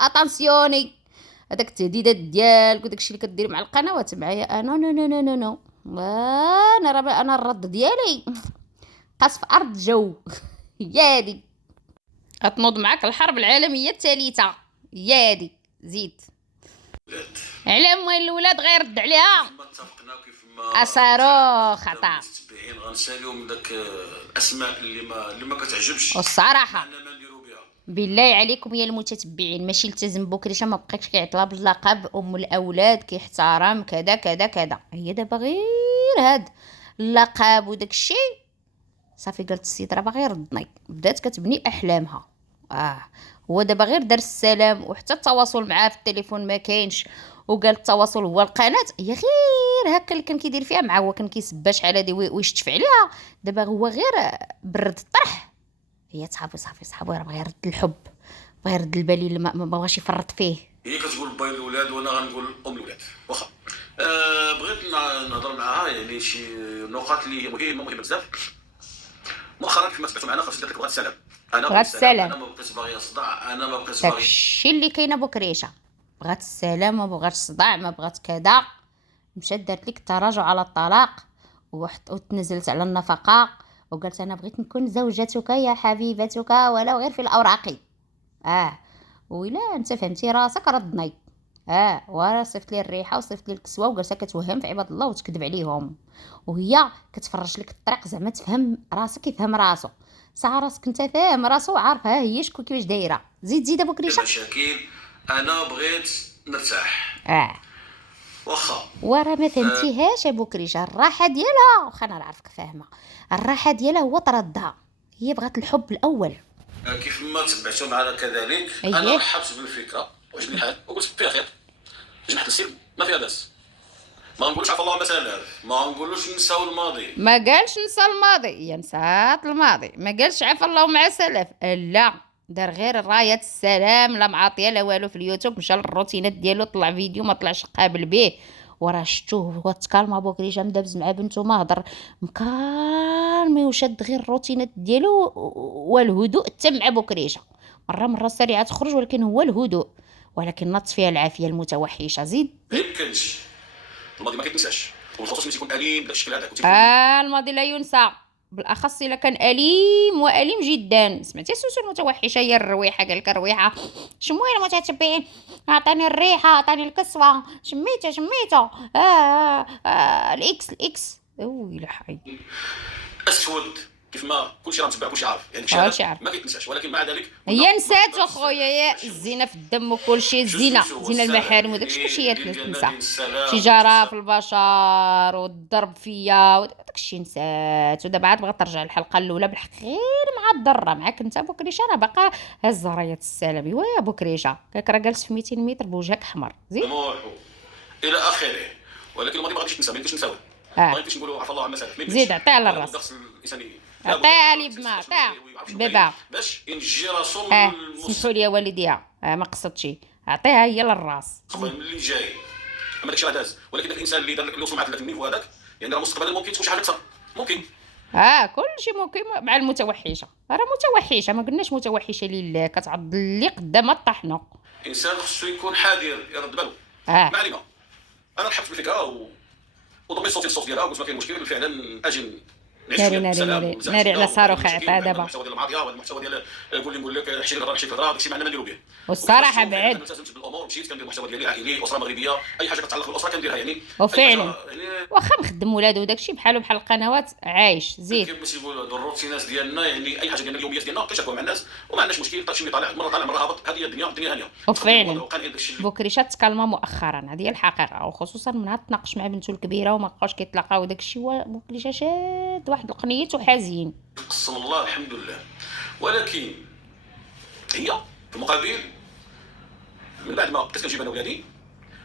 اتانسيوني هذاك التهديدات ديالك وداكشي اللي كدير مع القنوات معايا انا نو انا الرد ديالي قصف ارض جو. يادي غتنوض معاك الحرب العالميه الثالثه. يادي زيد على وين الولاد غير رد عليها. ما اتفقنا كيف ما اصاروخ خطا المتتبعين غنساليهم داك الاسماء اللي ما كتعجبش، والصراحه انا ما نديرو بها. بالله عليكم يا المتتبعين ماشي التزم بكريشه، ما بقاش كيعطلها باللقب ام الاولاد، كيحترم كذا كذا كذا. هي دابا غير هاد اللقب وداك الشيء صافي قالت السيد راه باغي يردني، بدات كتبني احلامها. هو دابا غير دار السلام، وحتى التواصل معاه في التليفون ما كاينش، وقال التواصل هو القناه. هي غير هكا اللي كان كيدير فيها مع هو كان كيسبها شحال هادي ويشتف عليها. دابا هو غير برد الطرح. هي صحابو راه بغى يرد الحب، بغى يرد البالي اللي ما بغاش يفرط فيه. هي كتقول باين الاولاد وانا غنقول ام الاولاد. واخا بغيت نهضر معها يعني شي نقاط اللي هي مهمه بزاف. مؤخرا كما سمعتوا معنا خاص دير لك بغات السلام، انا بغات بغيت السلام، السلام. انا ما بقيت باغي صداع، انا ما بقيت باغي. داكشي اللي كاينه بكريشه، بغات السلام، ما بغاتش صداع، ما بغات كذا. مشات دارت لك التراجع على الطلاق، وتنزلت على النفقه، وقالت انا بغيت نكون زوجتك يا حبيبتك ولو غير في الاوراق. وإلا انت فهمتي راسك ردني. وصيفط لي الريحه وصيفط لي الكسوه، وجالسه كتوهم في عباد الله وتكذب عليهم، وهي كتفرج لك الطريق زعما تفهم راسك يفهم راسو. ساعه راسك انت فاهم راسو وعارف ها هي شكون كيفاش دايره. زيد ابو كريشه. المشاكل انا بغيت نرتاح. واخا ورا ما فهمتيهاش ابو كريشه، الراحه ديالها واخا انا نعرفك فاهمه، الراحه ديالها هو طردها، هي بغات الحب الاول. كيف ما تبعتوا معنا كذلك، أيه. انا رحبت بالفكره وعجبني الحال وقلت فيها خير، جمعت السلم ما فيها باس. ما نقولوش عفا الله ما سالف، ما نقولوش نساو الماضي. ما قالش نسى الماضي، يا نسات الماضي، ما قالش عفا الله مع سلف، لا دار غير راية السلام، لا معاطيه لا والو في اليوتيوب، مشى للروتينات ديالو، طلع فيديو ما طلعش قابل به، وراه شفتوه هو تكالما ابو كريشه مدابز مع بنته، ما هضر مكالمي وشاد غير الروتينات ديالو والهدوء تم مع ابو كريشه. مره سريعه تخرج، ولكن هو الهدوء، ولكن نط فيها العافيه المتوحشه. زيد. ما يمكنش الماضي ما كيتنساش، وبالخصوص ملي تيكون اليم بداك الشكل هذاك. الماضي لا ينسى، بالاخص الا كان اليم واليم جدا. سمعتي سوسو المتوحشه هي الرويحه، قال لك الرويحه شموي المتتبعين، اعطاني الريحه اعطاني الكسوه، شميته الاكس ويلي حي. اسود كيف ما كلشي راه متبع، كلشي عارف يعني كلشي عارف. ما كيتنساش، ولكن مع ذلك هي نسات اخويا، يا الزنا في الدم وكلشي، الزنا زنا المحارم وداكشي كلشي هي تنسى، شجره في البشر والضرب فيا وداكشي نسات. ودابا عاد بغات ترجع للحلقه الاولى بالحق غير مع الضره معاك انت ابو كريشه، راه باقا هزه رايه السلام. ايوا يا ابو كريشه كاك راه جالس في 200 متر بوجهك احمر. زيد. طموح الى اخره، ولكن الماضي ما غاديش تنسى، ما يمكنش نساوه. ما يمكنش نقولوا عفا الله عما سلف. زيد عطيه على الراس، الدرس الانساني عطيها لي بما عطيها بابا باش ينجي راسو سمحوا لي يا والديا، ما قصدتش، عطيها هي للراس. اللي جاي. اما داكشي راه داز، ولكن داك الانسان اللي دار لك اللي وصل مع 3 النيفو هذاك، يعني راه مستقبلا ممكن تكون شي حاجه اكثر، ممكن. كلشي ممكن مع المتوحشه، راه متوحشه، ما قلناش متوحشه لله، كتعض اللي قدامها الطحنه. الانسان خصو يكون حذر، يرد بالو. ما علينا، انا رحبت بالفكره وضميت صوتي الصوت ديالها وقلت ما كاين مشكل فعلا اجي ناري على صاروخ عطاها دابا. المحتوى ديال الماضيه وهذا المحتوى ديال قول لي نقول لك حشي الهضره حشي الهضره، داكشي ما عندنا ما نديرو به. والصراحه بعد التزمت بالامور، مشيت كندير المحتوى ديالي عائلي، اسره مغربيه، اي حاجه كتعلق بالاسره كنديرها يعني. وفعلا واخا مخدم ولادو وداكشي بحال القنوات عايش. زيد. كيف تيقولوا هادو الروتينات ديالنا، يعني اي حاجه ديالنا اليوميات ديالنا كنشاركوها مع الناس وما عندناش مشكل. طيب شي طالع مره طالع مره هابط، هذه هي الدنيا هانيه. وفعلا بوكريشه تكالما مؤخرا، هذه هي الحقيقه، وخصوصا من هاد تناقش مع بنته الكبيره وما بقاوش كيتلاقاو وداكشي، بوكريشه شاد واحد القنيت وحزين. قسم الله الحمد لله. ولكن هي في المقابل من بعد ما بديت كنجيب انا ولادي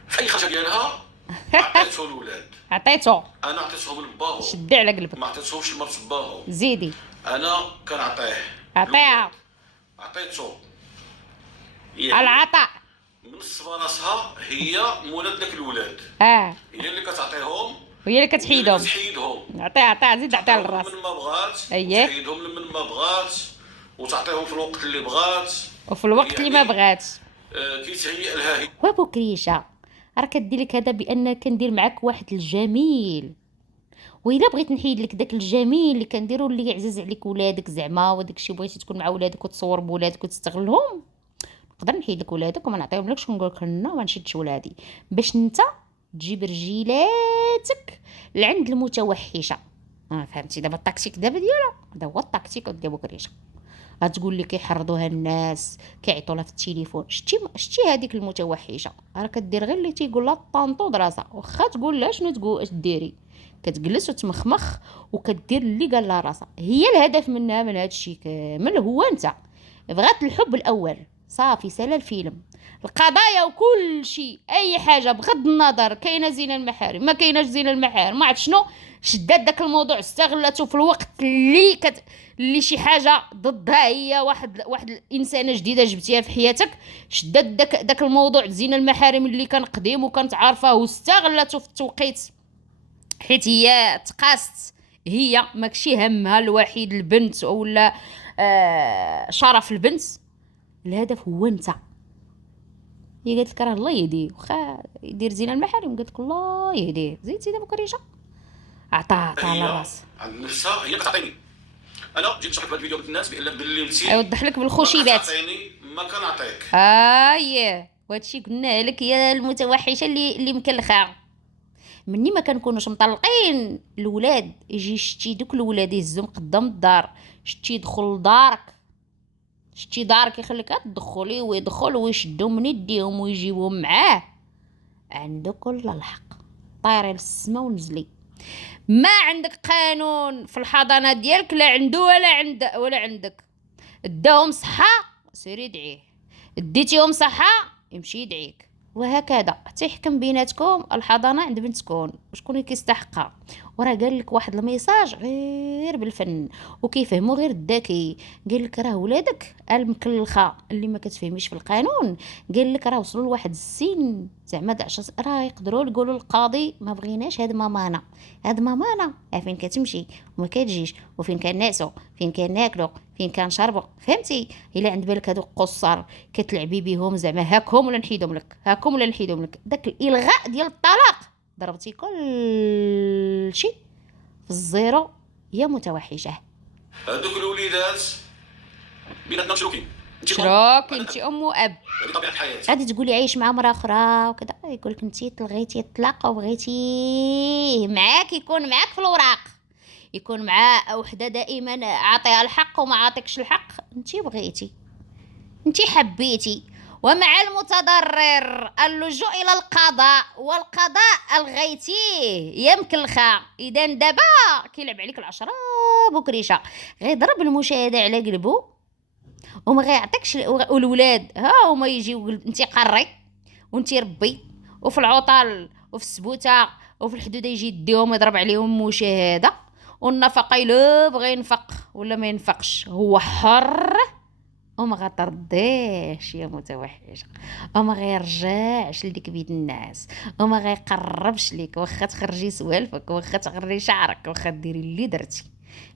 في اي خرجه ديالها عطيته الولاد. عطيته. انا عطيتهم لباهم. شدي على قلبك. ما عطيتهمش لمرت باهم. زيدي. انا كنعطيه. عطيها. عطيته. العطاء من صفا راسها هي مولات داك الولاد. هي اللي كتعطيهم وهي اللي كتحيدهم. عطيها زيد عطيها للراس. من ما بغات. اييه. تحيدهم من ما بغات وتعطيهم في الوقت اللي بغات وفي الوقت يعني اللي ما بغات. كيتهيأ لها هي. وابو كريشه راه كدير لك هذا بان كندير معاك واحد الجميل، وإلا بغيت نحيد لك داك الجميل اللي كنديرو اللي يعزز عليك ولادك زعما وداك الشيء بغيتي تكون مع ولادك وتصور بولادك وتستغلهم، نقدر نحيد لك ولادك وما نعطيهم لكش ونقول لك لا ما نشدش ولادي، باش انت تجيب رجيلاتك لعند المتوحشه. فهمتي دابا التكتيك دابا ديالها، هذا هو التكتيك ديال ابو كريشه. غتقول لك كيحرضوها الناس كيعيطوا لها في التليفون. شتي هذيك المتوحشه راه كدير غير اللي تيقول لها طانطو دراسه، واخا تقول لها شنو تقول اش ديري، كتجلس وتمخمخ وكدير اللي قال لها راسها. هي الهدف منها من هذا الشيء كامل هو انت بغات الحب الاول صافي، سالا الفيلم القضايا وكل شيء اي حاجه بغض النظر كاينه زينه المحارم ما كايناش زينه المحارم ما عرفت شنو، شدات داك الموضوع استغلته في الوقت اللي شي حاجه ضدها هي واحد الانسانه جديده جبتيها في حياتك، شدات داك الموضوع زينه المحارم اللي كان قديم وكانت عارفاه واستغلته في التوقيت، حيت هي تقاست، هي ماكشي همها الوحيد البنت ولا شرف البنت. الهدف هو انت. هي قالت لك راه الله يهديه، واخا يدير زينه المحارم قالت لك الله يهديه، زيد دابا كريشه عطاها على هي راسها. عند نفسها هي كتعطيني. انا جيت نشرح لك في هذا الفيديو قلت للناس باللي انت يوضح لك بالخشيبات. كتعطيني ما كنعطيك. اييه، وهادشي قلناه لك يا المتوحشه اللي مكلخه. مني ما كنكونوش مطلقين الولاد يجي شتي دوك الولاد يهزهم قدام الدار، شتي يدخل لدارك، شتي دارك يخليك تدخلي ويدخل ويشدهم من يديهم ويجيبهم معاه، عنده كل الحق. طيري للسما ونزلي. ما عندك قانون في الحضانه ديالك، لا عنده ولا عندك. داهم صحه سيري ادعيه، ديتيهم صحه يمشي يدعيك، وهكذا حتى يحكم بيناتكم. الحضانه عند بنتكم وشكون اللي كيستحقها. وراه قال لك واحد الميساج غير بالفن وكيفهموا غير الذكي. قال لك راه ولادك المكلخه اللي ما كتفهميش في القانون، قال لك راه وصلوا لواحد السن زعما 10 راه يقدروا يقولوا للقاضي ما بغيناش هاد مامانا، هاد مامانا فين كتمشي وما كتجيش، وفين كنعسو، فين كناكلو، فين كنشربو، فهمتي؟ الا عند بالك هادوك قصار كتلعبي بيهم زعما هاكهم ولا نحيدهم لك، هاكم ولا نحيدهم لك. داك الالغاء ديال الطلاق ضربتي كل شيء في الزيرو يا متوحشه. هذوك الوليدات بيناتنا مشروكين. شراك انت ام واب. هذه طبيعه الحياه. غادي تقولي عايش مع مرا اخرى وكذا، يقول لك انت تلغيتي الطلاق وبغيتي معاك يكون معاك في الاوراق، يكون مع وحده دائما عاطيها الحق وما عاطيكش الحق. انت بغيتي، انت حبيتي. ومع المتضرر اللجوء الى القضاء، والقضاء الغيتيه يا مكلخه. اذا دابا كيلعب عليك العشره بكريشه، غيضرب المشاهده على قلبه وما غيعطيكش. والولاد ها هما يجيو انت قري وانت ربي، وفي العطل وفي السبوته وفي الحدود يجي يديهم يضرب عليهم مشاهده. والنفقه الا بغى ينفق ولا ما ينفقش هو حر، وما غترضيش يا متوحشه، وما غيرجعش لديك بيد الناس، وما غيقربش ليك واخا تخرجي سوالفك، واخا تغري شعرك، واخا ديري اللي درتي.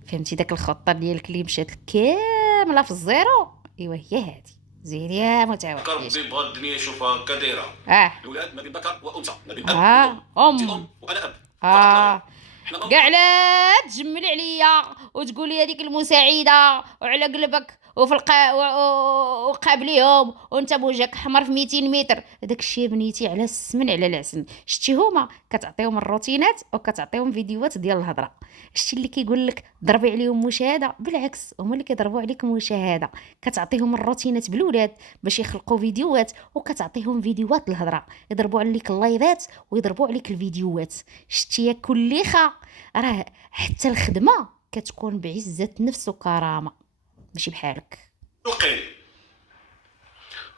فهمتي داك الخطه ديالك اللي مشات كامله في الزيرو؟ ايوا هي هادي. زيد يا متوحشه. ربي بغى الدنيا يشوفها كديره. الاولاد ما بين ذكر وانثى، ما بين اب ام وانا اب. كاع لا تجملي عليا وتقولي هذيك المساعده وعلى قلبك وفي وقابليهم وانت بوجهك حمر في 200 متر. هذاك الشيء بنيتي على السمن على العسل. شتي هما كتعطيهم الروتينات وكتعطيهم فيديوهات ديال الهضره. شتي اللي كيقول لك ضربي عليهم مشاهده؟ بالعكس هما اللي كيضربوا عليك مشاهده. كتعطيهم الروتينات بالولاد باش يخلقوا فيديوهات، وكتعطيهم فيديوهات الهضره يضربوا عليك اللايفات ويضربوا عليك الفيديوهات. شتي يا كليخه، راه حتى الخدمه كتكون بعزه نفس وكرامه ماشي بحالك. القيل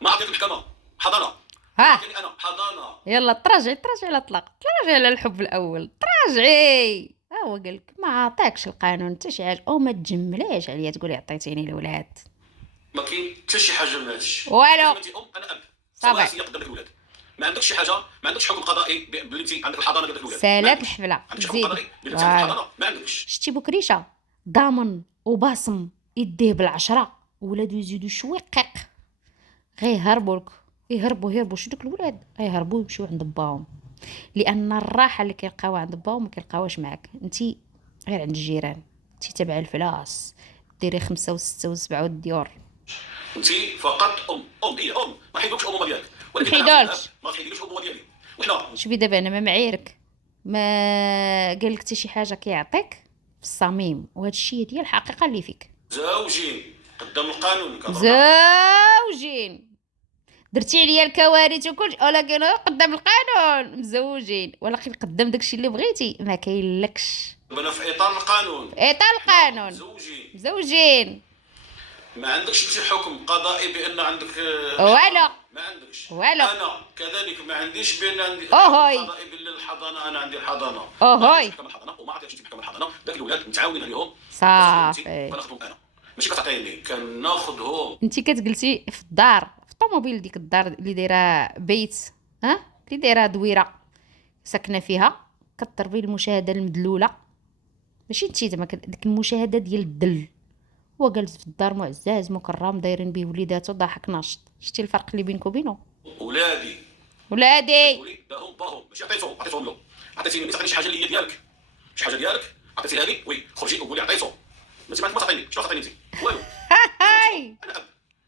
ما عطيك المحكمه حضانه. عطيني انا حضانه. يلا تراجعي على الطلاق، تراجعي على الحب الاول، تراجعي. هو قالك ما عطاكش القانون حتى شي حاجه، وما تجمليش عليا تقولي عطيتيني الولاد. ما كاين حتى شي حاجه من هادشي. والو. انت ام انا اب. صافي. سي قدام الولاد. ما عندكش شي حاجه، ما عندكش حكم قضائي بلي انت عندك الحضانه ديال الولاد. سالات الحفله. عندك حكم قضائي بلي انت عندك الحضانه ما عندكش. شتي بكريشه ضامن وباصم يديه بالعشره، ولادو يزيدوا شوي قيق غيهربوا لك. يهربوا شو دوك الولاد غيهربوا يمشيو عند باهم، لان الراحه اللي كيلقاوها عند باهم ما كيلقاوهاش معاك. انت غير عند الجيران، انت تبع الفلاس ديري 5 و6 و7 الديور. انت فقط ام هي ام. ما حيدوكش امومه ديالك، ولكن حيدولش. ما تحيديش امومه ديالي. وحنا شوفي دابا انا ما معايرك، ما قال لك حتى شي حاجه كيعطيك في الصميم، وهذا الشيء ديال الحقيقه اللي فيك. زوجين قدام القانون زوجين درتي عليا الكوارث وكل، ولكن قدام القانون مزوجين، ولكن قدام داكشي اللي بغيتي ما كاينلكش. انا في اطار القانون. في اطار القانون مزوجين. ما عندكش شي حكم قضائي بان عندك والو. ما عندكش والو. انا كذلك ما عنديش بان عندي هاي. قضائي بالحضانه. انا عندي الحضانه. هاي. محكمه الحضانه وما عطيتش محكمه الحضانه. داك الولاد متعاونين عليهم صافي. كناخذهم انا ماشي كتعطيني كناخذهم. انت كتجلسي في الدار في الطوموبيل، ديك الدار اللي دايره بيت اللي دايره دويره ساكنه فيها، كضربي المشاهده المدلوله. ماشي انت زعما ديك المشاهده ديال الدل، هو جالس في الدار معزز مكرم دايرين بيه وليداتو ضاحك ناشط. شتي الفرق اللي بينك وبينه؟ ولادي ولادي قولي لهم باهم ماشي عطيتهم له. عطيتيني ما تعطينيش شي حاجه اللي هي ديالك، شي حاجه ديالك عطيتيها لي وي خرجي وقولي عطيتو. انت ما تعطيني شنو تعطيني انت والو. هاي انا اب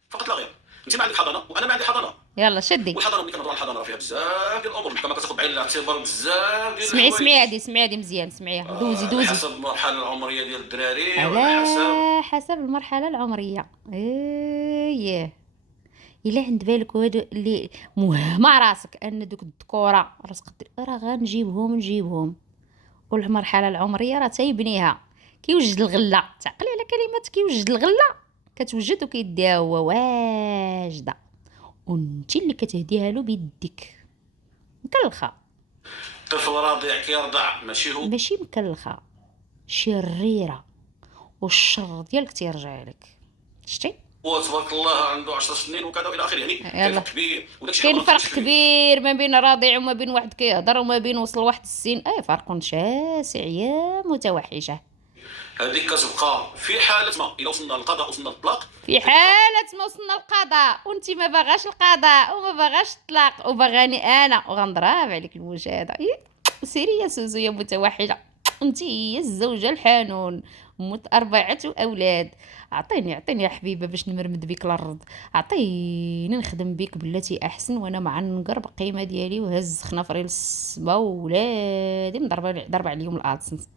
فقط لا غير. انت ما عندك حضانه وانا ما عندي حضانه، يلا شدي والحضانه ملي كنهضروا على الحضانه راه فيها بزاف ديال الامور، المحكمه كتاخذ بعين الاعتبار بزاف ديال سمعي الحوايج. سمعي هادي مزيان سمعيها على دوزي حسب المرحله العمريه ديال الدراري وعلى على حسب حسب المرحله العمريه. ايه الا عند بالك هادو اللي موهمه راسك ان دوك الذكوره راه غنجيبهم والمرحله العمريه راه تيبنيها كيوجد الغله. تعقلي على كلمه كيوجد الغله؟ كتوجد وكيديها هو واجده وانت اللي كتهديها له بيدك مكلخه. طفل راضع كيرضع ماشي هو. ماشي مكلخه شريره والشر ديالك تيرجع لك. شتي هو تبارك الله عنده 10 سنين وكذا والى اخره، يعني يلا. كيف كبير وداك الشيء كاين ما فرق كنتش فيه. كبير ما بين راضع وما بين واحد كيهضر وما بين وصل واحد السن. فرق شاسع يا متوحشه. هذيك كتبقى في حاله ما الا وصلنا للقضاء وصلنا للطلاق. في حالة ما وصلنا القضاء وانت ما باغاش القضاء وما باغاش الطلاق وباغاني انا وغنضرب عليك المشاهدة. سيري يا سوزو يا متوحشة، انت هي الزوجة الحانون أربعة أولاد. عطيني يا حبيبة باش نمرمد بك للرض، عطيني نخدم بك بلاتي أحسن وأنا معنقر بقيمة ديالي وهز خنافري للسما وولادي نضرب عليهم الأدسنس.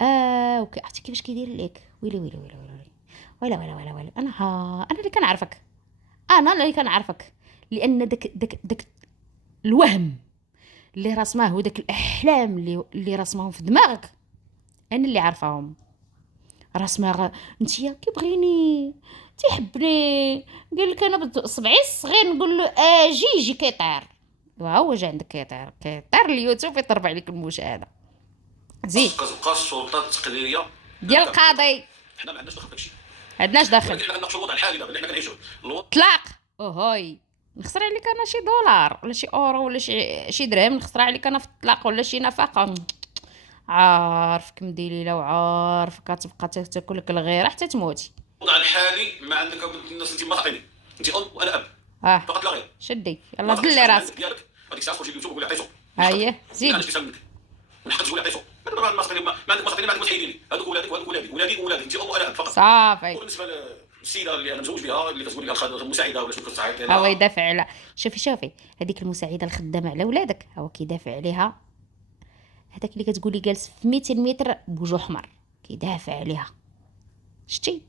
اوكي عرفتي كيفاش كيدير لك؟ ويلي ويلي ويلي ويلي ولا ولا ولا ولا انا اللي كنعرفك لان داك الوهم اللي رسماه وداك الاحلام اللي رسمهم في دماغك انا اللي عارفاهم. رسمه نتيا كيبغيني تيحبني قال لك انا بصبعي الصغير نقول له جي كيطير وهو جا عندك كيطير اليوتيوب يضرب عليك المشاهده. زيد كتبقى السلطه التقديريه ديال القاضي حنا ما عندناش دخل داكشي، عندناش دخل. ولكن حنا كنناقشوا الوضع الحالي دابا اللي حنا كنعيشوه طلاق هاي نخسر عليك انا شي دولار ولا شي اورو ولا شي درهم نخسر عليك انا في الطلاق ولا شي نفقه. عارفك مديليله وعارفك كتبقى تاكل لك الغيره حتى تموتي. الوضع الحالي ما عندك بنت الناس. انت ما تعطيني، انت ام وانا اب فقط لا غير. شدي يلا دلي راسك ديالك هذيك الساعه تخرجي اليوتيوب وقولي عطيتو. اييه زيد انا شفتها منك من حقك تقولي عطيتو. ما عندك ما تعطيني ما تحيديني. هذوك ولادك وهذوك ولادي انت ام وانا اب فقط. صافي. بالنسبه للسيده اللي انا مزوج بها اللي كتقول لي المساعده ولا شنو كتعيط لها هو يدافع على شوفي هذيك المساعده الخدامه على ولادك هو كيدافع عليها. هذاك اللي كتقولي جالس في 200 متر بوجو احمر كيدافع عليها. شتي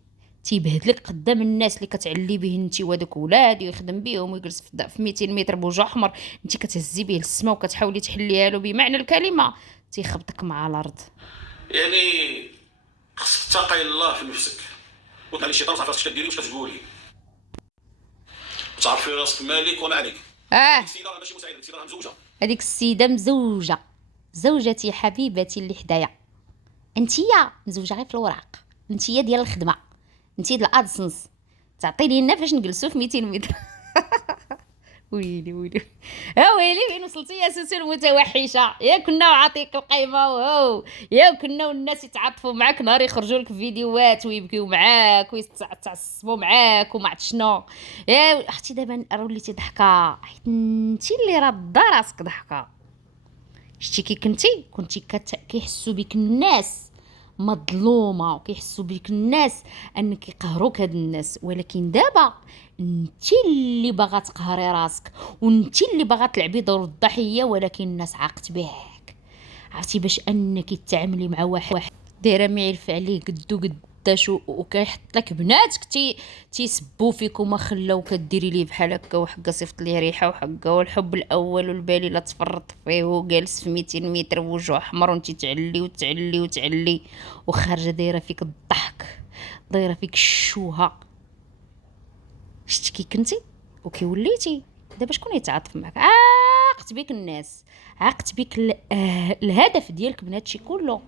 تيبهدلك قدام الناس اللي كتعلي به انت وهذوك ولادي ويخدم بهم ويجلس في 200 متر بوجو احمر انت كتهزي به للسما وكتحاولي تحليها له بمعنى الكلمه تيخبطك مع الارض. يعني خصك تقي الله في نفسك وتعلي الشيطان وتعرف راسك ديري واش كتقولي وتعرفي راسك مالك وما عليك. السيده ماشي مساعده، السيده راه مزوجه. هذيك السيده مزوجه زوجتي حبيبتي اللي حدايا. انتيا مزوجه غير في الوراق، انتيا ديال الخدمه، انتي ديال الادسنس تعطيني لنا فاش نجلسوا في 200 متر. ويلي ويلي وين وصلتي يا سوسو المتوحشه؟ يا كنا عاطيك القيمه يا كنا والناس يتعاطفوا معاك نهار يخرجوا لك فيديوهات ويبكيو معاك ويتعصبوا معاك وما عرفت شنو. يا اختي دابا وليتي ضحكه حيت انتي اللي راضه راسك ضحكه. شتي كي كنتي كيحسوا بك الناس مظلومه وكيحسوا بك الناس انك يقهروك هاد الناس، ولكن دابا انت اللي باغا تقهري راسك وانت اللي باغا تلعبي دور الضحيه، ولكن الناس عاقت بك. عرفتي باش انك تعاملي مع واحد دايره ما يعرف عليه قدو قداش وكيحط لك بناتك تيسبوا فيك وما خلاو كديري ليه بحال هكا وحقا صيفط ليه ريحه وحقا والحب الاول والبالي لا تفرط فيه وجالس في 200 متر بوجه احمر وانت تعلي وخارجه دايره فيك الضحك دايره فيك الشوهه. شتي كي كنتي وكي وليتي دابا شكون يتعاطف معك؟ عاقت بك الناس، عاقت بك الهدف ديالك من هادشي كله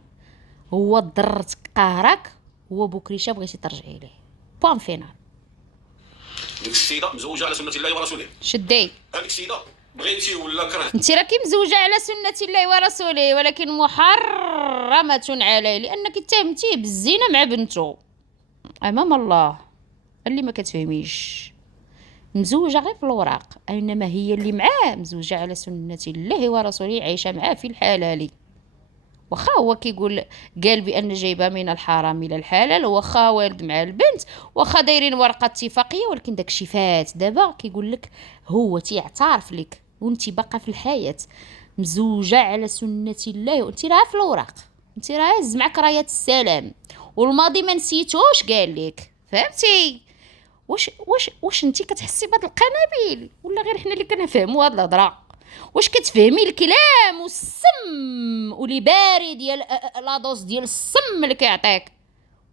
هو ضرتك قهرك هو بكريشه بغيتي ترجعي ليه. بوان فينال. ديك السيده مزوجه على سنه الله ورسوله. شدي هذيك السيده بغيتي ولا كرهتي انت راكي مزوجه على سنه الله ورسوله ولكن محرمه عليه لانك اتهمتيه بالزنا مع بنته. امام الله اللي ما كتفهميش مزوجه غير في الوراق، انما هي اللي معاه مزوجه على سنه الله ورسوله، عايشه معاه في الحلال. واخا هو كيقول قال بان جايبها من الحرام الى الحلال، واخا والد مع البنت، واخا دايرين ورقه اتفاقيه، ولكن داكشي فات. دابا كيقول لك هو تيعترف لك وانت باقا في الحياه مزوجه على سنه الله، وانت راه في الوراق، انت راه هز معك رايه السلام، والماضي ما نسيتوش قال لك. فهمتي؟ واش انت كتحسي بهاد القنابل ولا غير حنا اللي كنفهموا هاد الهضره؟ واش كتفهمي الكلام والسم ولي باري ديال لا دوز ديال السم اللي كيعطيك،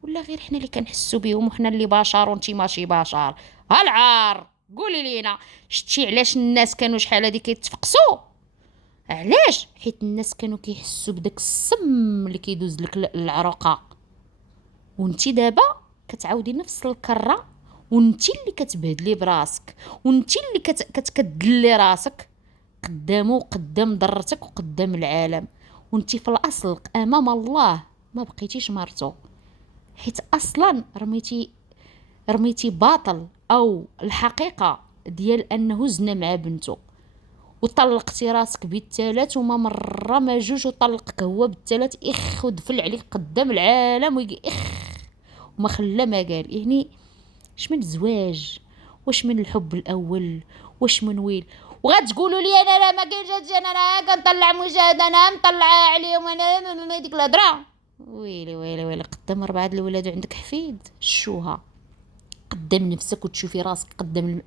ولا غير حنا اللي كنحسوا بهم وحنا اللي بشر وانتي ماشي بشر؟ ها العار قولي لينا، شتي علاش الناس كانوا شحال هادي كيتفقسوا؟ علاش؟ حيت الناس كانوا كيحسوا بداك السم اللي كيدوز لك العروقه، وانتي دابا كتعاودي نفس الكره، وانتي اللي كتبهدلي براسك، وانتي اللي كتدلي راسك قدامه وقدام ضرتك وقدام العالم، وانتي في الاصل امام الله ما بقيتيش مرتو، حيت اصلا رميتي باطل او الحقيقه ديال انه زنا مع بنته، وطلقتي راسك بالثلاث، وما مره ما جوج، وطلقك هو بالثلاث، ودفل عليك قدام العالم ويجي وما خلى ما قال. يعني اش من الزواج، واش من الحب الاول، واش من ويل؟ وغتقولوا لي انا راه ما كاينش، انا كنطلع مشاهده، انا مطلعه عليهم، انا ديك الهضره. ويلي ويلي ويلي، قدام 4 الولاد وعندك حفيد شوها، قدام نفسك وتشوفي راسك قدام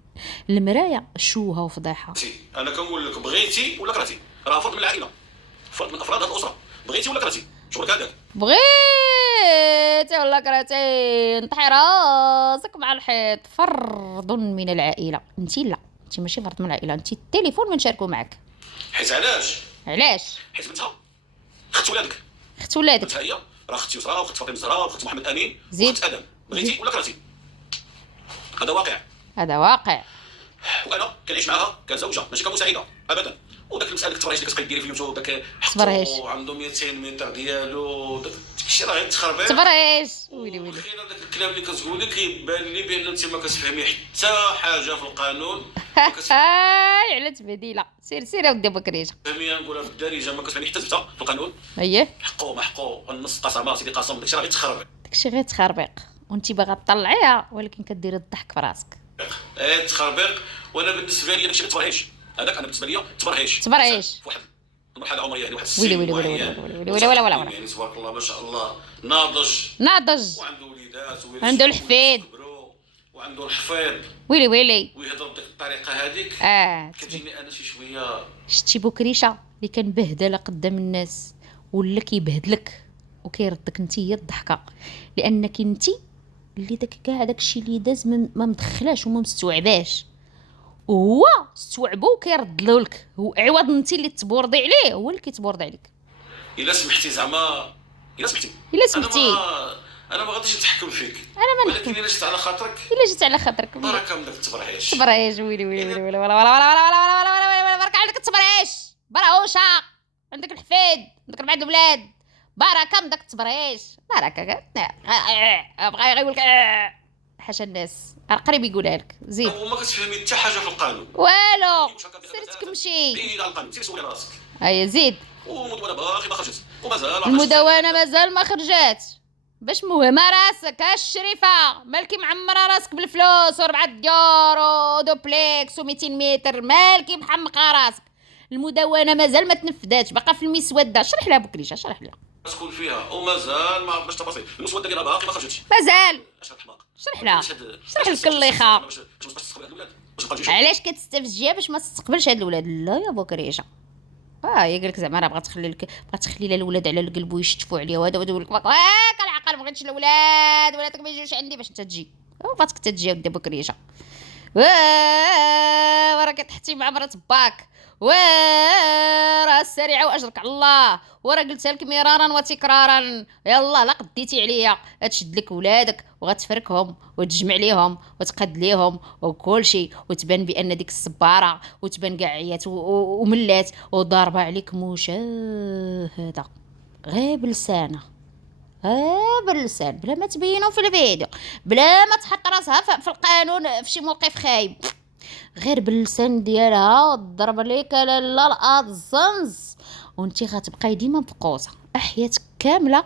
المرايه شوها وفضيحه. انا كنقول لك بغيتي ولا كرهتي، راه فرد من العائله، فرد من افراد هذه الاسره، بغيتي ولا كرهتي شغلك هذاك. بغيتي ولا كرهتي نطحي راسك مع الحيط، فرض من العائله. انتي لا، انتي ماشي فرد من العائله، انتي التليفون ما نشاركو معك. حيت علاش؟ حيت بنتها خدت ولادك، خدت ولادك، بنتها هي راه اختي يسرا وخدت فاطمه الزهراء وخدت محمد امين وخدت ادم. بغيتي ولا كرهتي، هذا واقع. هذا واقع. وانا كنعيش معاها كزوجه ماشي كمساعده ابدا. وداك المساله التفريش اللي كتبقاي ديري في اليوتيوب، داك حقو عنده 200 متر ديالو، داك الشيء راه غير تخربيق. تفريش ويلي ويلي. خير داك الكلام اللي كتقولي كيبان لي بان انت ما كتفهمي حتى حاجه في القانون. هاي على تبديله، سير اودي بكريجه. فهمي نقولها بالدارجه، ما كتفهمي حتى زبده في القانون. اييه، حقو ما حقو، النص قسم سيدي قسم، داك الشيء راه غير تخربيق. داكشي غير تخربيق، وانتي باغا تطلعيها ولكن كديري الضحك في راسك. تخربيق. وانا بالنسبه لي داكشي ما تبرهيش، هذاك انا بالنسبه لي تبرهيش تبرهيش. واحد المرحله العمريه، يعني واحد السن ويلي ويلي معين. ويلي ويلي ولا يعني تبارك الله ما شاء الله ناضج وعنده وليدات عنده الحفيد وعنده الحفيظ، ويلي ويهضر بديك الطريقه هذيك. كتجيني انا شي شويه. شتي بكريشه اللي كان بهدله قدام الناس ولا كيبهدلك وكيردك انت هي الضحكه، لانك انت اللي داك كاع داكشي اللي داز ما مدخلاش وما مستوعباش، وهو استوعبو وكيردلو لك، هو عوض انت اللي تبوردي عليه هو اللي كيتبوردي عليك. الا سمحتي زعما، الا سمحتي انا ما غاديش نتحكم فيك، انا ما ولكن الا جيت على خاطرك، بركه من داك التبرهيش. ويلي ولا بركه عليك التبرهيش، براوشه عندك الحفيد، عندك 4 الولاد، بركه من داك التبرهيش، بركه بغا يقول لك حاشا الناس قريب يقولها لك. زيد. وما كتفهمي حتى حاجه في القانون والو، سير تمشي بعيد على القانون، سير سولي راسك. هيا زيد. والمدونه باقي ما خرجت، ومازال المدونه مازال ما خرجات، باش موهمه راسك الشريفه، مالكي معمره راسك بالفلوس و4 ديار ودوبليكس و200 متر، مالكي محمقه راسك. المدونه مازال ما تنفذاتش، باقا في المسوده. شرح لها بكريشه، شرح لها. تكون فيها ومازال ما عرفناش التفاصيل. المسوده ديالها باقي ما خرجتش، مازال. اش الحماق. شرح لها الكليخه. باش تستقبل هاد الولاد، علاش كتستفزجيها باش ما تستقبلش هاد الولاد؟ لا يا بكريشه، هي قالك زعما راه بغات تخلي لها الولاد على القلب ويشتفوا عليها، وهذا يقول لك كالعقل ما بغيتش الاولاد، ولادك ما يجيوش عندي باش انت تجي، فاتك تجي ودي بكريشه. وراه كتحتي مع مرات باك، راه السريعه واجرك على الله، وراه قلتها لك مرارا وتكرارا، يلا لا قديتي عليا تشد لك ولادك وغتفركهم وتجمع ليهم وتقد ليهم وكل شيء، وتبان بان ديك الصباره وتبان كاع عيات وملات وضاربه عليك مشاهده غير بلسانه. باللسان، بلا ما تبينو في الفيديو، بلا ما تحط راسها في القانون في شي موقف خايب، غير باللسان ديالها وضرب ليك لالا الادزنس، وانتي غتبقاي ديما مفقوسه حياتك كامله،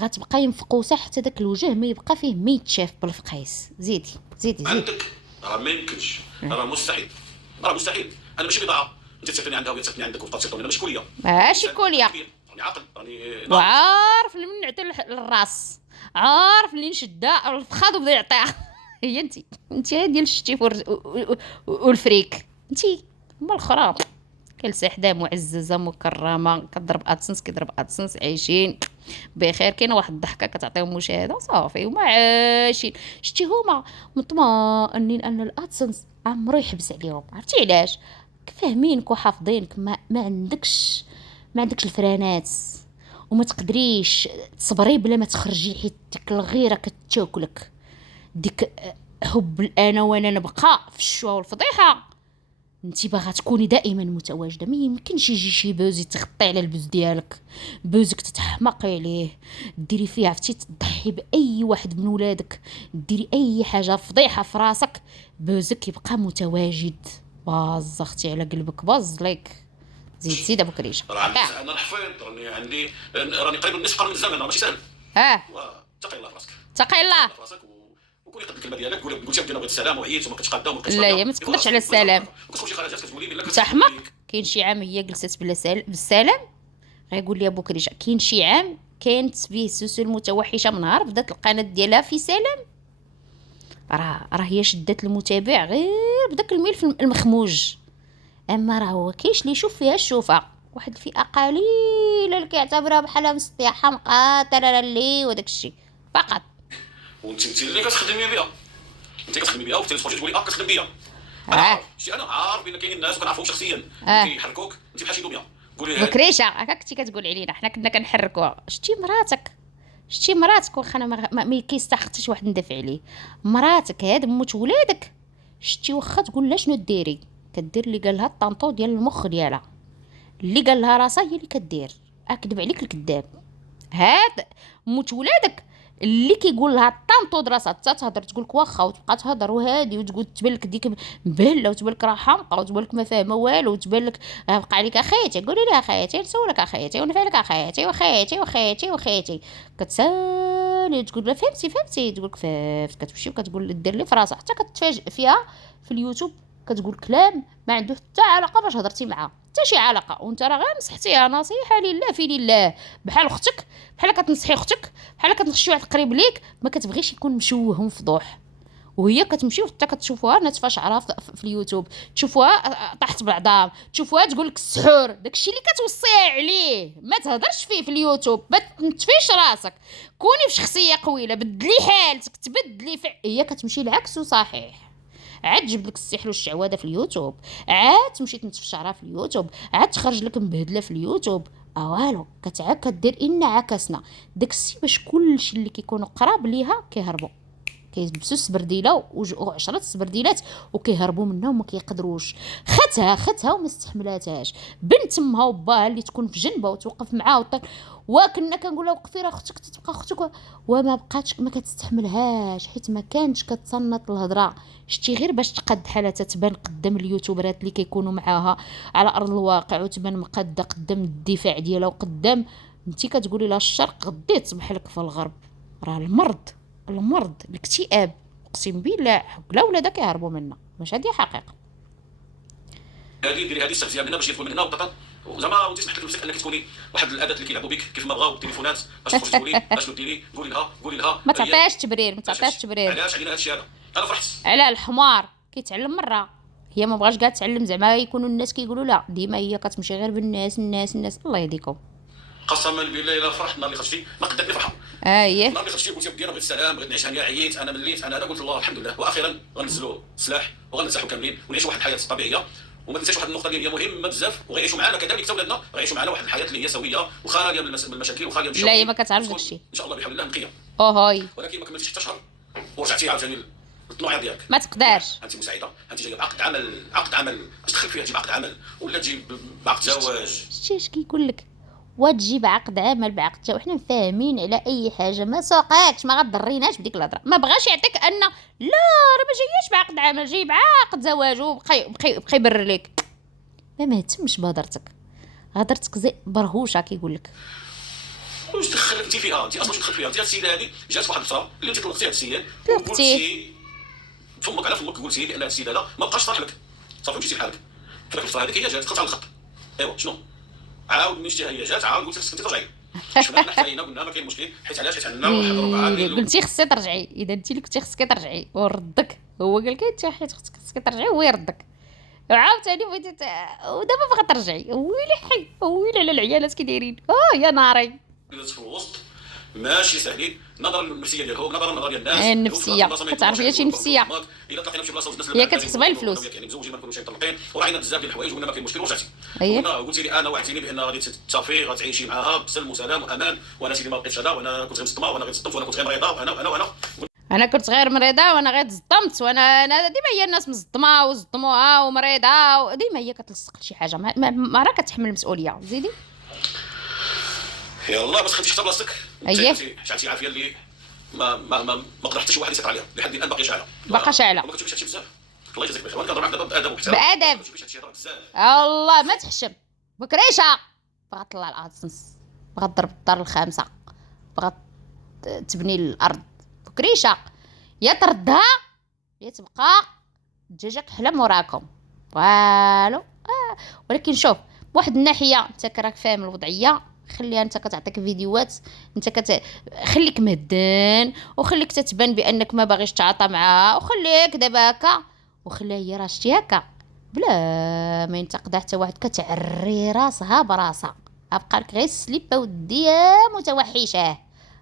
غتبقاي مفقوسه حتى داك الوجه ما يبقى فيه ما يتشاف بالفقيس. زيدي زيدي زيدي. عندك راه ما يمكنش، راه مستحيل، راه مستحيل. انا ماشي بضاعه انت تسافرني عندها وهي تسافرني عندك وتبقى تسيطرني، انا ماشي كوليا، ماشي كوليا، راني عاقل، راني ناضج. وعارف اللي من نعطي الراس، عارف اللي نشدها الفخاذ وبدا يعطيها. هي انت ديال الشتيف والفريك، انت هما الاخرى جالسه حدا معززه مكرمه، كضرب ادسنس كيضرب ادسنس، عايشين بخير، كاينه واحد الضحكه كتعطيهم مشاهده صافي وما عايشين. شتي هما مطمئنين ان الادسنس عمرو يحبس عليهم، عرفتي علاش؟ فاهمينك وحافظينك، ما عندكش الفرانات، وما تقدريش تصبري بلا ما تخرجي، حيت ديك الغيره كتاكلك، ديك حب الانا وانا نبقى في الشوا والفضيحه، انتي باغا تكوني دائما متواجده. ما يمكنش يجي شي بوزي تغطي على البوز ديالك، بوزك تتحمقي عليه، ديري فيه عرفتي، تضحي باي واحد من ولادك، ديري اي حاجه فضيحه في راسك، بوزك يبقى متواجد. باز اختي على قلبك، باز ليك. زيد ابو كريشه. راه عندي انا نحفظ، راني عندي، راني قريب نصف قرن من الزمن، راه ماشي سهل. واتقي الله في راسك، اتقي الله في راسك، وكوني قد الكلمه ديالك، قلتي بدينا بغيت السلام وعييت وما كنتش قاده وما كنتش لا هي ما تقدرش على السلام، كتخرج شي خرجات كتقولي لي لا تحمق. كاين شي عام هي جلست بالسلام، غيقول لي ابو كريشه كاين شي عام كانت فيه سلسله متوحشه، من نهار بدات القناه ديالها في سلام، راه هي شدات المتابع غير بداك الملف المخموج. اما راه هو كاينش اللي يشوف فيها الشوفه، واحد الفئه قليله اللي كيعتبرها بحال مسطيه حمقى ترالي وداك الشيء فقط. وانت اللي كتخدمي بها، انت كتخدمي بها وتخرجي تقولي كتخدم بها. انا عارف بان كاينين الناس وكنعرفوهم شخصيا كيحركوك، انت بحال شي دميه، قولي بكريشه هكا كنتي كتقول علينا حنا كنا كنحركوها. شتي مراتك واخا انا ما كيستحق حتى شي واحد ندافع عليه، مراتك هاد موت ولادك، شتي واخا تقول لها شنو ديري، كدير اللي قال لها الطنطو ديال المخ ديالها، اللي قال لها راسها هي اللي كدير. اكذب عليك الكذاب، هاد موت ولادك اللي كيقول لها الطنطو دراسه حتى تهضر تقول لك واخا، وتبقى تهضر وهادي وتقول تبان لك ديك مبهله، وتبان لك راه حمقى، وتبان لك ما فاهمه والو، وتبان لك بقى عليك اخيتي، قولي لي اخيتي، نسولك اخيتي، ونفعلك اخيتي وخيتي كتسالي تقول لها فهمتي تقول لك فهمت، كتمشي وكتقول دير لي في راسها، حتى كتفاجئ فيها في اليوتيوب كتقول كلام ما عنده حتى علاقه باش هضرتي معها، حتى شي علاقه، وانت راه غير نصحتيها نصيحه لله في لله، بحال اختك، بحال كتنصحي اختك، بحال كتنخشي واحد قريب ليك ما كتبغيش يكون مشوه ومفضوح، وهي كتمشي حتى كتشوفوها ناتفه شعرها في اليوتيوب، تشوفوها طاحت بالعظام، تشوفوها تقول لك السحور، داكشي اللي كتوصيها عليه ما تهضرش فيه في اليوتيوب، ما تنتفيش راسك، كوني في شخصيه قويه، بدلي حالتك، تبدلي هي كتمشي العكس وصحيح، عاد تجيب لك السحر والشعوذه في اليوتيوب، عاد تمشي تنتف شعرها في اليوتيوب، عاد تخرج لك مبهدله في اليوتيوب، والو كتعاد كدير ان عكسنا داك السي باش كلشي اللي كيكونوا قراب ليها كيهربوا، كيلبسوا السبرديله وعشرة السبرديلات وكيهربوا منها وما كيقدروش. خاتها وما استحملاتهاش، بنت امها وباها اللي تكون في جنبها وتوقف معاها وكنا كنقول لها وقفي راه اختك تبقى اختك، وما بقاتش ما كتستحملهاش حيت ما كانتش كتصنت الهضره. شتي غير باش تقد حالتها تبان قدام اليوتيوبرات اللي كيكونوا معاها على ارض الواقع، وتبان مقاده قدام الدفاع ديالها وقدام انت كتقولي لها الشرق غدي تصبح لك في الغرب. راه المرض الاكتئاب اقسم بالله لا ولادك كيهربوا منا، واش هذه حقيقه. ديري هذه الشخصيه منها باش يدخل من هنا وطاطا، وزعما وانت سمحت لك نفسك انك تكوني واحد الاداه اللي كيلعبوا بك كيف ما بغاو، التليفونات باش تخرج تقولي اشنو ديري، قولي لها ما تعطيهاش تبرير علاش علينا هذا الشيء هذا. انا فرحت على الحمار كيتعلم مره، هي ما بغاش كاع تعلم، زعما يكونوا الناس كيقولوا لا، ديما هي كتمشي غير بالناس الناس الله يهديكم. قسما بالله الا فرحت النهار اللي خرجتي، ما قدرتني فرحه. اييه النهار اللي خرجتي قلتي بدينا بغيت السلام، بغيت نعيش هانيه، عييت انا مليت انا قلت الله الحمد لله، واخيرا غنزلوا السلاح وغنرتاحوا كاملين ونعيشوا واحد الحياه طبيعيه. وما تنساش واحد النقطه اللي هي مهمه بزاف، وغيعيشوا معنا كذلك حتى ولادنا، غيعيشوا معنا واحد الحياه اللي هي سويه وخاليه من المشاكل وخاليه من لا هي ما كتعرفش داكشي ان شاء الله بحول الله نقيه. هاي ولكن ما كملتيش حتى شهر ورجعتي عاوتاني الطلوعه ديالك، ما تقدرش، انت مساعده، انت جايه بعقد عمل، باش تدخل فيها تجيب عقد عمل ولا تجيب بعقد زواج. شتي اش كيقول لك وتجيب عقد عمل بعقد جا وحنا فاهمين على اي حاجه، ما سوقاكش، ما غضريناش بديك الهضره. ما بغاش يعطيك ان لا راه ما جاياش بعقد عمل، جاي بعقد زواج وبقى يبرر لك. ما تهتمش بهضرتك، هضرتك زي برهوشه كيقول لك. واش دخلك انت فيها؟ انت اصلا واش دخل فيها؟ انت هاد السيده هذه جات واحد الفتره اللي انت طلقتي هاد السيد، طلقتيه فمك على فمك قلتي بان هاد السيده هذا ما بقاش صالح لك، صافي مشيتي بحالك. فداك الفتره هذيك هي جات دخلت على الخط. ايوا شنو؟ عاود ملي شتيها هي جات، عاود قلت لك خصك ترجعي. شفنا حنا حتى قلنا ما كاين مشكل، حيت علاش؟ حيت عندنا واحد ربعه ديال قلتي خصك ترجعي، اذا انت اللي كنتي خصك ترجعي وردك، هو قال لك انت حيت خصك ترجعي هو يردك، وعاوتاني بغيتي ودابا باغا ترجعي. ويلي حي، ويلي على العيالات كي دايرين. يا ناري. اللي في الوسط ماشي ساهلين، نظرا للنفسيه ديالهم، نظرا ديال الناس. النفسيه كتعرفي شي نفسيه الا طلقينا في بلاصه الناس هي كتحسبها الفلوس. يعني مزوجين ما نكونوش مطلقين، وراينا بزاف ديال الحوايج وقلنا ما كاين مشكل ورجعتي. أيه. قلتي لي انا وعدتيني بان غادي تصافي غتعيشي معاها بسلم وسلام وامان، وانا سيدي ما بقيتش هذا، وانا كنت غير مصدمه، وانا غير صدمت، وانا كنت غير مريضه، انا كنت غير مريضه، وانا غير صدمت، وانا ديما هي الناس مصدمه وصدموها ومريضه، ديما هي كتلصق لشي حاجه، ما راه كتحمل المسؤوليه. زيدي يلا ما تخديش حتى بلاصتك. اييه شعلتي عافيه اللي ما قدر حتى شي واحد يسيطر عليها لحد الان باقي شاعله. باقا شاعله. ما كتشوفش هادشي بزاف. الله يجازيك بخير، وانا كنهضر معك دابا بادب واحترام. بادب. ما كتشوفش هادشي بزاف. الله ما تحشم بكريشه. بغات تطلع الادسنس، بغات تضرب الدار الخامسه، بغات تبني الارض. بكريشه يا تردها يا تبقى الدجاجه كحله موراكم والو. ولكن شوف بواحد الناحيه انت كراك فاهم الوضعيه، خليها انت كتعطيك فيديوهات، انت خليك مهدان، وخليك تتبان بانك ما باغيش تعاطى معاها، وخليك دابا هكا، وخليها هي راه شتي هكا بلا ما ينتقدها حتى واحد، كتعري راسها براسها. ابقى لك غير السليبه ودي يا متوحشه،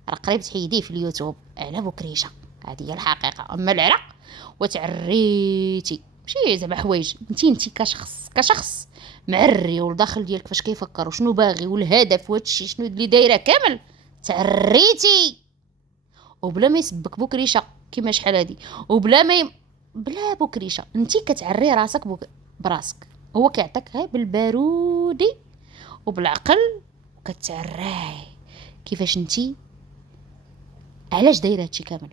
راه قريب تحيديه في اليوتيوب على بكريشه. هذه هي الحقيقه. اما العرق وتعريتي ماشي زعما حوايج، انت كشخص معري، والداخل ديالك فاش كيفكر وشنو باغي والهدف وهادشي شنو اللي دايره كامل، تعريتي وبلا ما يسبك بكريشه كيما شحال هادي، وبلا بلا بكريشه انت كتعري راسك براسك. هو كيعطيك غير بالبارودي وبالعقل وكتعراي كيفاش انت علاش دايره هادشي كامل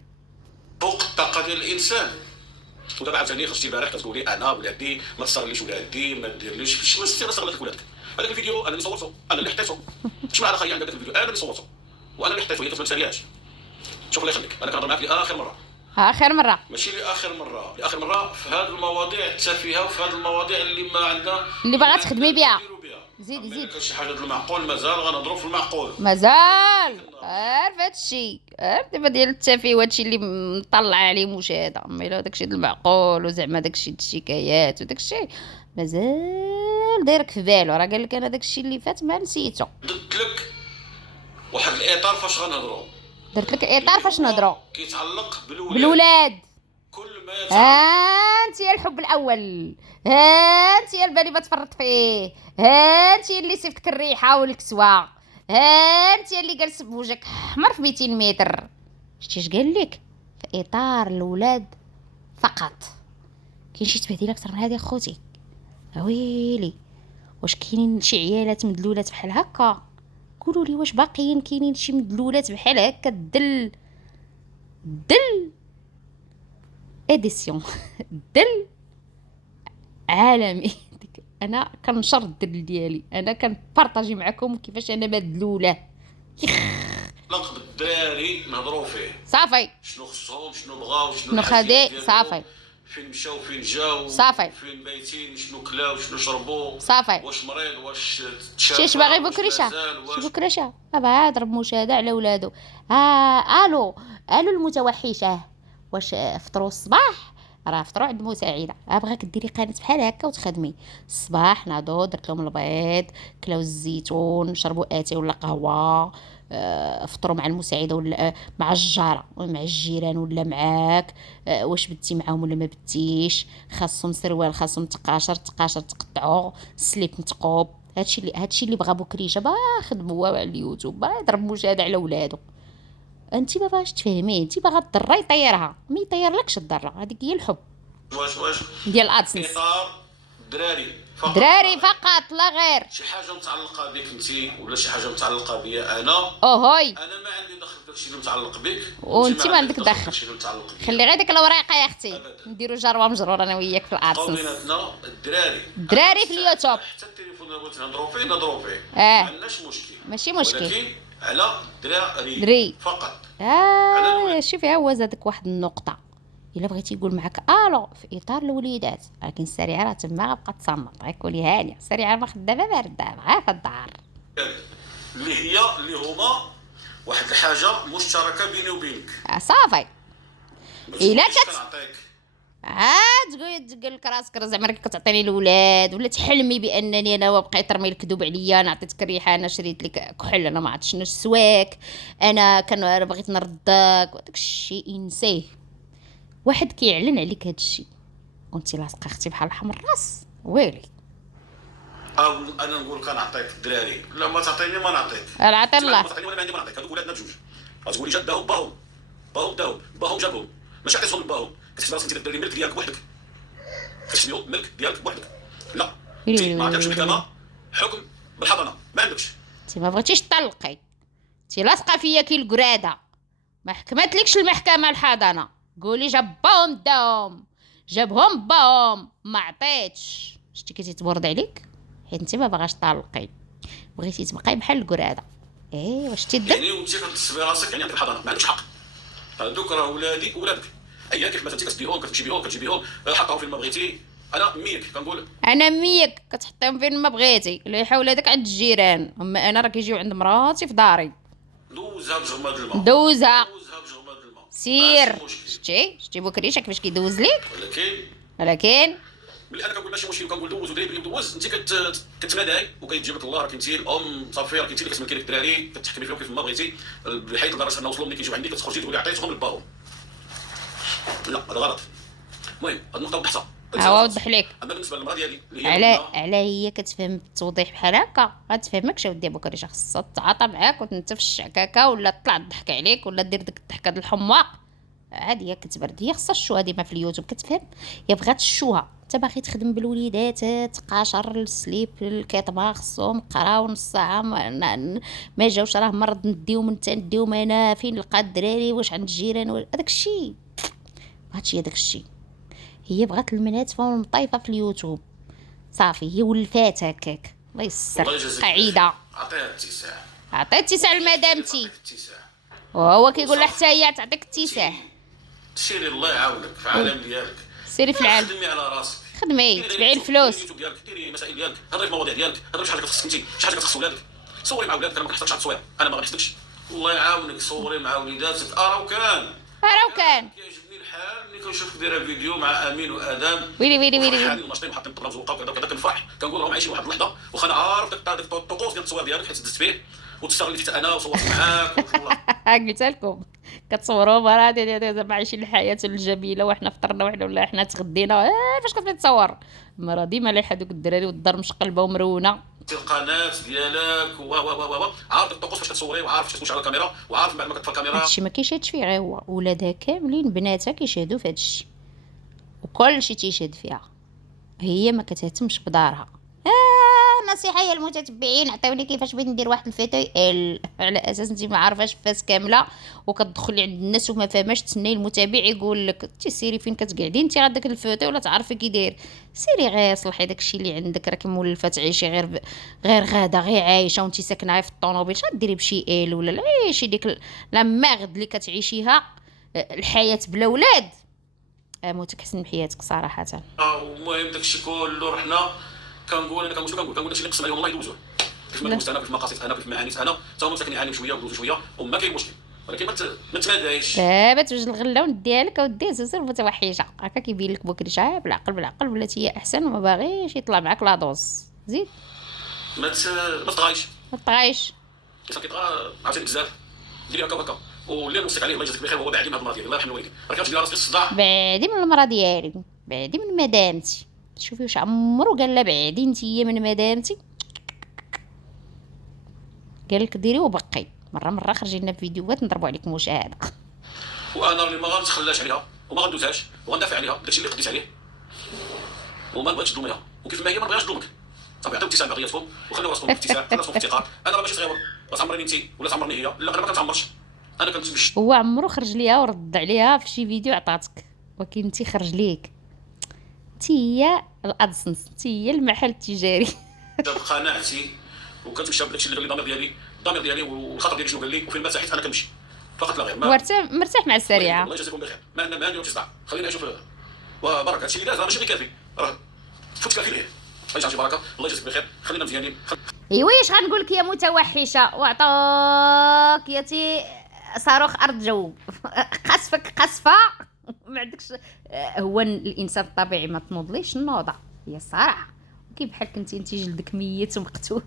فوق الطاقه ديال الانسان. ودابا عاوتاني خرجتي البارح كتقولي انا ولادي ما تصغرليش ولادي، ما ديرليش واش انا صغرت لك ولادك. هذاك الفيديو انا اللي صورته، انا اللي حطيته. اش معنى خايا عندك الفيديو؟ انا اللي صورته وانا اللي حطيته، هي ما تساليهاش. شوف الله يخليك، انا كنهضر معاك لاخر مره، اخر مره ماشي لاخر مره في هذه المواضيع التافهه وفي هذه المواضيع اللي ما عندنا اللي باغا تخدمي بها. زيد كاين شي حاجه المعقول مازال غنهضروا في المعقول، مازال عارف هادشي، عارف دابا ديال التافه وهادشي اللي مطلع عليه مشاهده. اما الا داكشي ديال المعقول وزعما داكشي الشكايات وداكشي مازال دايرك في بالو. راه قال لك انا داكشي اللي فات ما نسيتو. درت لك واحد الاطار فاش غنهضروا، درت لك اطار فاش نهضروا كيتعلق بالولاد. كل ما يتعلق انت يا الحب الاول، انت يا البالي ما تفرط فيه، انت اللي صيفطك الريحه والكسوه، انت اللي جالس بوجهك احمر في 200 متر. شتي اش قال لك؟ في اطار الاولاد فقط. كاين شي تبهديله اكثر من هذه اخوتي؟ ويلي واش كاينين شي عيالات مدلولات بحال هكا؟ قولوا لي واش باقيين كاينين شي مدلولات بحال هكا؟ الدل اديسيون دل عالمي. انا كنشر الدل ديالي، انا كنبارطاجي معكم كيفاش انا مدلوله. لق بالدراري نهضروا فيه صافي شنو خصهم، شنو بغاو، شنو خدي، صافي فين مشاو فين جاو، صافي فين بايتين، شنو كلاو شنو شربوا، صافي. واش مريض واش شي باغي بكريشه، شي بكريشه ابا ضرب مشاهده على ولادو. الو المتوحشه، واش فطروا الصباح؟ راه فطروا عند مساعده. بغاك ديري قناه بحال هكا وتخدمي الصباح. ناضوا درت لهم البيض، كلاو الزيتون، شربوا اتاي ولا قهوه، فطروا مع المساعده ولا مع الجاره مع الجيران ولا معاك. واش بدتي معاهم ولا ما بدتيش؟ خاصهم سروال، خاصهم تقاشر تقطعوا، سليب متقوب. هادشي اللي بغا بكريشه خدموه على اليوتيوب، يضرب مشاهده على ولادو. انت ما باغاش تفهمي، انت باغا الضره يطيرها، ما يطيرلكش الضره. هذيك هي الحب واش ديال الادسنس. اطار الدراري فقط. دراري فقط لا غير. شي حاجه متعلقه بك انت ولا شي حاجه متعلقه بيا انا، اوهوي انا ما عندي دخل في داكشي اللي متعلق بك، وانت ما عندك في دخل. داكشي اللي متعلق بك. خلي غير ديك الوريقه يا اختي، أبداً. نديرو جروه مجرور انا وياك في بقاو الارسنس. بيناتنا الدراري. الدراري في اليوتيوب. حتى التليفون اللي بغيت نهضروا فيه نهضروا فيه، آه. ما عندناش مشكل، ماشي مشكل. ولكن على الدراري دري. فقط. شوفي ها هو زادك واحد النقطه، الا بغيتي يقول معاك الو في اطار الوليدات، ولكن السريعه راه تما غتبقى تصنط، غيكوني هانيه السريعه ما خدامه بارده غير في الدار. اللي هما واحد الحاجه مشتركه بيني وبينك. صافي. إلا كت- كنعطيك تقول لك راسك زعما راك كتعطيني الاولاد، ولا تحلمي بانني انا بقيت ترمي الكذوب عليا، انا عطيتك الريحه، انا شريت لك كحل، انا ما عرفتش شنو السواك، انا بغيت نردك، وداك الشيء انسيه. واحد كيعلن عليك هذا الشيء وانت لاصقه اختي بحال حمر الراس، ويلي. او انا نقول لك نعطيك الدراري، لا ما تعطيني ما نعطيك. العطي الله. ما تعطيني ولا ما عندي ما نعطيك. هذوك ولادنا بجوج، غتقولي جا داهم باهم جابهم، ماشي عطيتهم باهم. كتحسب راسك انت ديري ملك ديالك بوحدك، كتشنيو ملك ديالك بوحدك. لا انت ما عندكش محكمه حكم بالحضانه، ما عندكش. انت ما بغيتيش تطلقي، انت لاصقه فيا كي القراده، ما حكمتلكش المحكمه الحضانه، قولي جابهم داهم، جابهم باهم، ما عطيتش. شتي كتبرد عليك حيت انت ما باغاش تطلقي، بغيتي تبقاي بحال القراده. واش تدك يعني وانت كتصبي راسك يعني عندك الحضانه، ما عندكش حق. هذوك راه ولادي ولادك، ايا كيف ما انت كتديهم كتجي بهم حطهم فين ما بغيتي. انا ميك كنقول انا ميك كتحطيهم فين ما بغيتي، اللي يحاول هذاك عند الجيران، اما انا راه كيجيو عند مراتي في داري. دوزها بجرماد الماء، دوزها بجرماد الماء، سير. ماشي مشكل. شتي بكريشه كيفاش كيدوز ليك، ولكن ولكن ملي انا كنقول ماشي مشكل وكنقول دوز ودري بلي دوز، انت كتماداي وكيجيب لك الله، راك انت الام صافي، راك انت اللي كتملكي لك الدراري، كتحكمي فيهم كيف ما بغيتي، بحيث لدرجه انه وصلوا ملي كيجيو عندك كتخرجي تقولي عطيتهم لباهم. لا هذا غلط. المهم هذه النقطه وضحتها. وضح لك. اما بالنسبه للمراه ديالي اللي هي على هي كتفهم التوضيح بحال هكا، غتفهمكش اودي بكريشه، خاصها تتعاطى معاك وتنتفش هكاكا، ولا تطلع تضحك عليك، ولا دير ديك الضحكه ديال الحماق. عادي هي كتبرد، هي خاصها الشوها ديما في اليوتيوب كتفهم، هي بغات الشوها. انت باغي تخدم بالوليدات، تقاشر السليب الكيطبه، خصهم قراو نص ساعه، ما جاوش راه مرض نديهم انت نديهم انا، فين نلقى الدراري، واش عند الجيران، هذاك الشيء هادشي هذاك الشيء. هي بغات المنات فهم المطيفه في اليوتيوب، صافي هي ولفات هكاك. الله يسر قاعده. عطيها اتساع، عطيت اتساع لمدامتي، اتساع، وهو كيقول لها حتى هي تعطيك اتساع. سيري الله يعاونك في العالم ديالك، سيري في العالم، خدمي على راسك، خدمي تبيعي الفلوس، اليوتيوب ديالك، ديري مسائل ديالك، هضري في المواضيع ديالك، هضري شي حاجه كتخصك انت، شي حاجه كتخص ولادك، صوري مع ولادك. انا ما كنحتاجش على التصوير، انا ما غنحسدكش، الله يعاونك صوري مع وليداتك. راه كان كيعجبني الحال ملي كنشوفك دايره فيديو مع امين وادم، ويلي فرحانين وناشطين وحاطين الطبله مزوقه وكذا وكذا، كنفرح كنقول راهم عايشين واحد اللحظه، واخا انا عارف داك الطقوس ديال التصوير ديالك حيت دزت فيه وتستغل فيه انا وصورت معاك قلت لكم كتصوروا مرات زعما عايشين الحياه الجميله، وحنا فطرنا ولا حنا تغدينا، فاش كتبغي تصور مرة ديما لايحه دوك الدراري والدار مشقلبه ومرونه. القناه ديالك و عارف الطقوس فاش كتصوري، وعارف فاش تمشي على الكاميرا، وعارف بعد ما كتطفى الكاميرا. هادشي ما كيشهدش فيه غير هو، ولادها كاملين بناتها كيشهدوا في هادشي، وكلشي تيشهد فيها، هي ما كتهتمش بدارها. نصيحه يا المتتبعين، عطيوني كيفاش بغيت ندير واحد الفيتو على اساس انت ما عارفاش فاس كامله وكتدخلي عند الناس وما فاهماش، تسناي المتابع يقول لك انت سيري فين كتقعدي انت غاداك الفيتو ولا تعرفي كي داير، سيري غير صلحي داكشي اللي عندك، راكي مولفه تعيشي غير غاده، غير عايشه وانت ساكنه في الطوموبيل، ديري بشي ايل ولا عيشي ديك لا ماغد اللي كتعيشيها الحياه بلا ولاد، موتك حسن بحياتك صراحه. المهم داكشي كله رحنا كنقول انا كنقول داكشي اللي قسم عليهم الله يدوزوه، كيف ما دوزت انا، كيف ما قاسيت انا، كيف ما عانيت انا، حتى هما مساكن يعانيو شويه ودوزو شويه وما كاين مشكل، ولكن ما تمادايش. دابا توجد الغلاون ديالك اودي زوزر متوحشه هكا كيبين لك بكري بالعقل ولات هي احسن وما باغيش يطلع معاك لا دوز. زيد ما تطغايش كيف كيطغى عاوتاني بزاف، ديري هكا وهكا واللي نوصيك عليه الله يجازيك بخير هو بعدي من هاد المرض ديالك، الله يرحم والديك، راه كتجي راسك الصداع، بعدي من المرا ديالي، بعدي من مدامتي، شوفي واش عمرو قال لها بعدي نتيا من مدامتي، قال لك ديري وبقي. مره خرجي لنا في فيديوهات نضربوا عليك مشاهده، وانا اللي ما غنتخلاش عليها وما غندوزهاش وغندافع عليها داكشي اللي قديت عليه وما نبغيش تظلميها. وكيف ما هي ما نبغيهاش تظلمك. صافي عطيو اتساع لبعضياتكم وخليو راسكم في اتساع، خليو راسكم في افتقار. انا راه ماشي صغيور تعمرني انت ولا تعمرني هي، لا انا ما كنتعمرش، انا كنت هو عمرو خرج ليها ورد عليها في شي فيديو عطاتك، ولكن انت خرج ليك انت هي الادسنس، انت هي المحل التجاري. قناعتي وكنتمشى بداكشي اللي قال لي الضمير ديالي والخاطر ديالي شنو قال لي وفين ما ساحت انا كنمشي فقط لا غير. مرتاح مع السريعه. الله يجازيكم بخير، ما عندي ما تصدع، خلينا نشوف وبركه هادشي اللي داز راه ماشي غير كافي، راه فوت كافي ليه. الله يجازيك بركه، الله يجازيك بخير، خلينا مزيانين. ايوا اش غنقول لك يا متوحشه، وعطاك يا تي صاروخ ارض جو. قصفك قصفه ما عندكش. هو الانسان الطبيعي ما تنوضليش النوضه هي الصراحه، كيف بحال كنتي انت جلدك ميت ومقتول.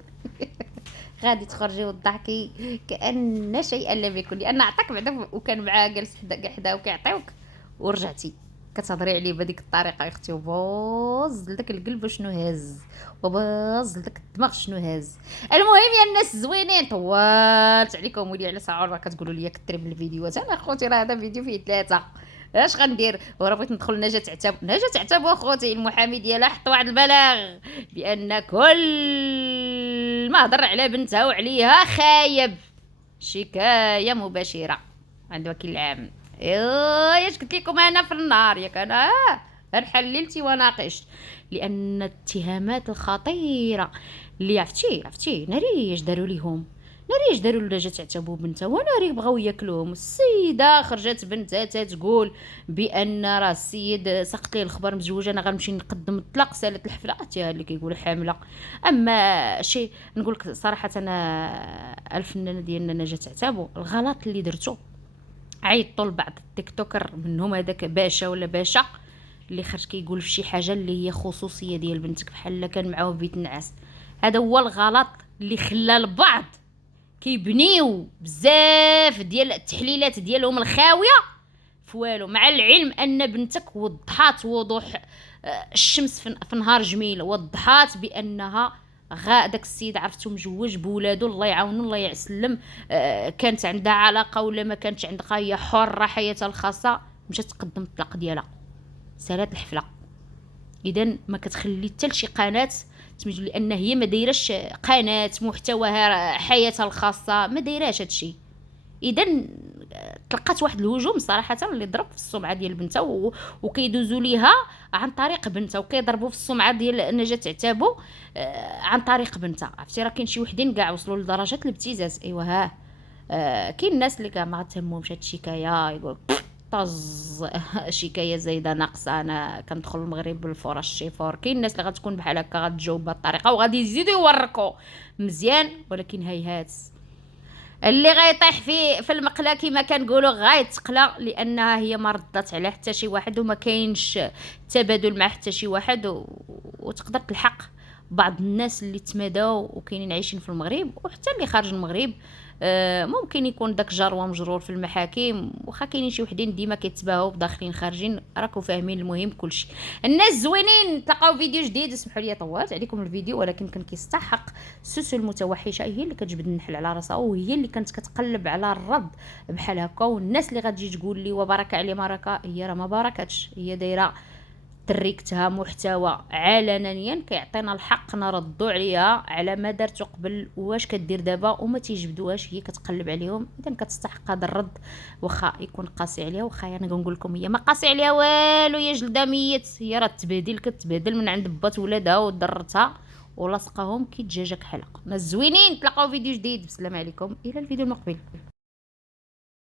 غادي تخرجي وتضحكي كأن شيئا لم يكن، لان عطاك بعدا وكان معاه جالس حدا وكيعطيوك ورجعتي كتهضري عليه بهذيك الطريقه. اختي وباز لك القلب شنو هاز، وباز لك الدماغ شنو هاز. المهم يا الناس الزوينين، طولت عليكم ولي على ساعه وربع كتقولوا لي كثري من الفيديوهات. انا اخوتي راه هذا فيديو فيه 3، اش غندير؟ وراه بغيت ندخل نجاة عتاب اخوتي المحامي ديالها حط واحد البلاغ بان كل ما هضر على بنتها وعليها خايب، شكايه مباشره عند وكيل العام. ياش قلت لكم انا في النار ياك انا حللتي وناقشت، لان الاتهامات الخطيره اللي عرفتي ناري اش داروا ليهم، ناري اش داروا لجات تعتبوا بنتها، وناري بغاو ياكلوهم. السيده خرجت بنتها تقول بان راه السيد سقط لي الخبر مزوجه، انا غنمشي نقدم الطلاق، سالت الحفله حتى اللي كيقول حامله. اما شي نقول لك صراحه، انا الفنانه ديالنا نجاة عتابو الغلط اللي درتو عيطوا لبعض التيك توكر منهم هذاك باشا ولا باشا اللي خرج كيقول في شي حاجه اللي هي خصوصيه ديال بنتك بحال كان معاه بيت النعاس. هذا هو الغلط اللي خلى البعض كيبنيو بزاف ديال التحليلات ديالهم الخاويه فوالو، مع العلم ان بنتك وضحات وضوح الشمس في نهار جميل، وضحات بانها داك السيد عرفتو مجوج بولادو الله يعاونو الله يسلم. كانت عندها علاقه ولا ما كانتش عندها، هي حره حياتها الخاصه، مشات تقدم الطلاق ديالها سالات الحفله. اذا ما كتخلي حتى لشي قناه سميتو، لان هي ما دايراش قناه محتواها حياتها الخاصه، ما دايراش هادشي. اذا تلقات واحد الهجوم صراحه اللي ضرب في السمعه ديال بنتها وكيدوزوا ليها عن طريق بنتها، وكيضربوا في السمعه ديال نجاة عتابو عن طريق بنتها. عرفتي راه كاين شي وحدين كاع وصلوا لدرجه الابتزاز. ايوا ها كاين الناس اللي كاع ما تهمهمش هاد الشكايه، يقول طز شكايه زايده ناقصه، انا كندخل المغرب بالفرش شيفور. كاين الناس اللي غتكون بحال هكا غتجاوب بهذه الطريقه وغادي يزيدوا يوركوا مزيان، ولكن هيهات اللي غيطيح في المقله كما كنقولوا غيتقلى، لانها هي ما ردات على حتى شي واحد وما كاينش تبادل مع حتى شي واحد، وتقدر تلحق بعض الناس اللي تماداو وكاينين عايشين في المغرب وحتى اللي خارج المغرب. ممكن يكون داك جار ومجرور في المحاكم، واخا كاينين شي وحدين ديما كيتباهوا بداخلين خارجين، راكم فاهمين. المهم كلشي الناس زوينين، تلقاو فيديو جديد. اسمحوا لي طولت عليكم الفيديو، ولكن كان كيستحق. سوسو المتوحشه هي اللي كتجبد النحل على راسها، وهي اللي كانت كتقلب على الرد بحال هكا. والناس اللي غتجي تقول لي وبركه عليه بركه، هي راه ما باركتش، هي دايره تريكتها محتوى علنيا كيعطينا الحق نردوا عليها على ما دارتو قبل واش كدير دابا، وما تيجبدوهاش، هي كتقلب عليهم. اذا كتستحق هذا الرد، واخا يكون قاسي عليها. واخا انا كنقول لكم هي ما قاسي عليها والو، هي جلده ميت، هي راه كتبهدل من عند بات ولادها وضرتها ولصقهم كي دجاجه كحلق. ناس زوينين، تلاقاو فيديو جديد. بسلام عليكم، الى الفيديو المقبل.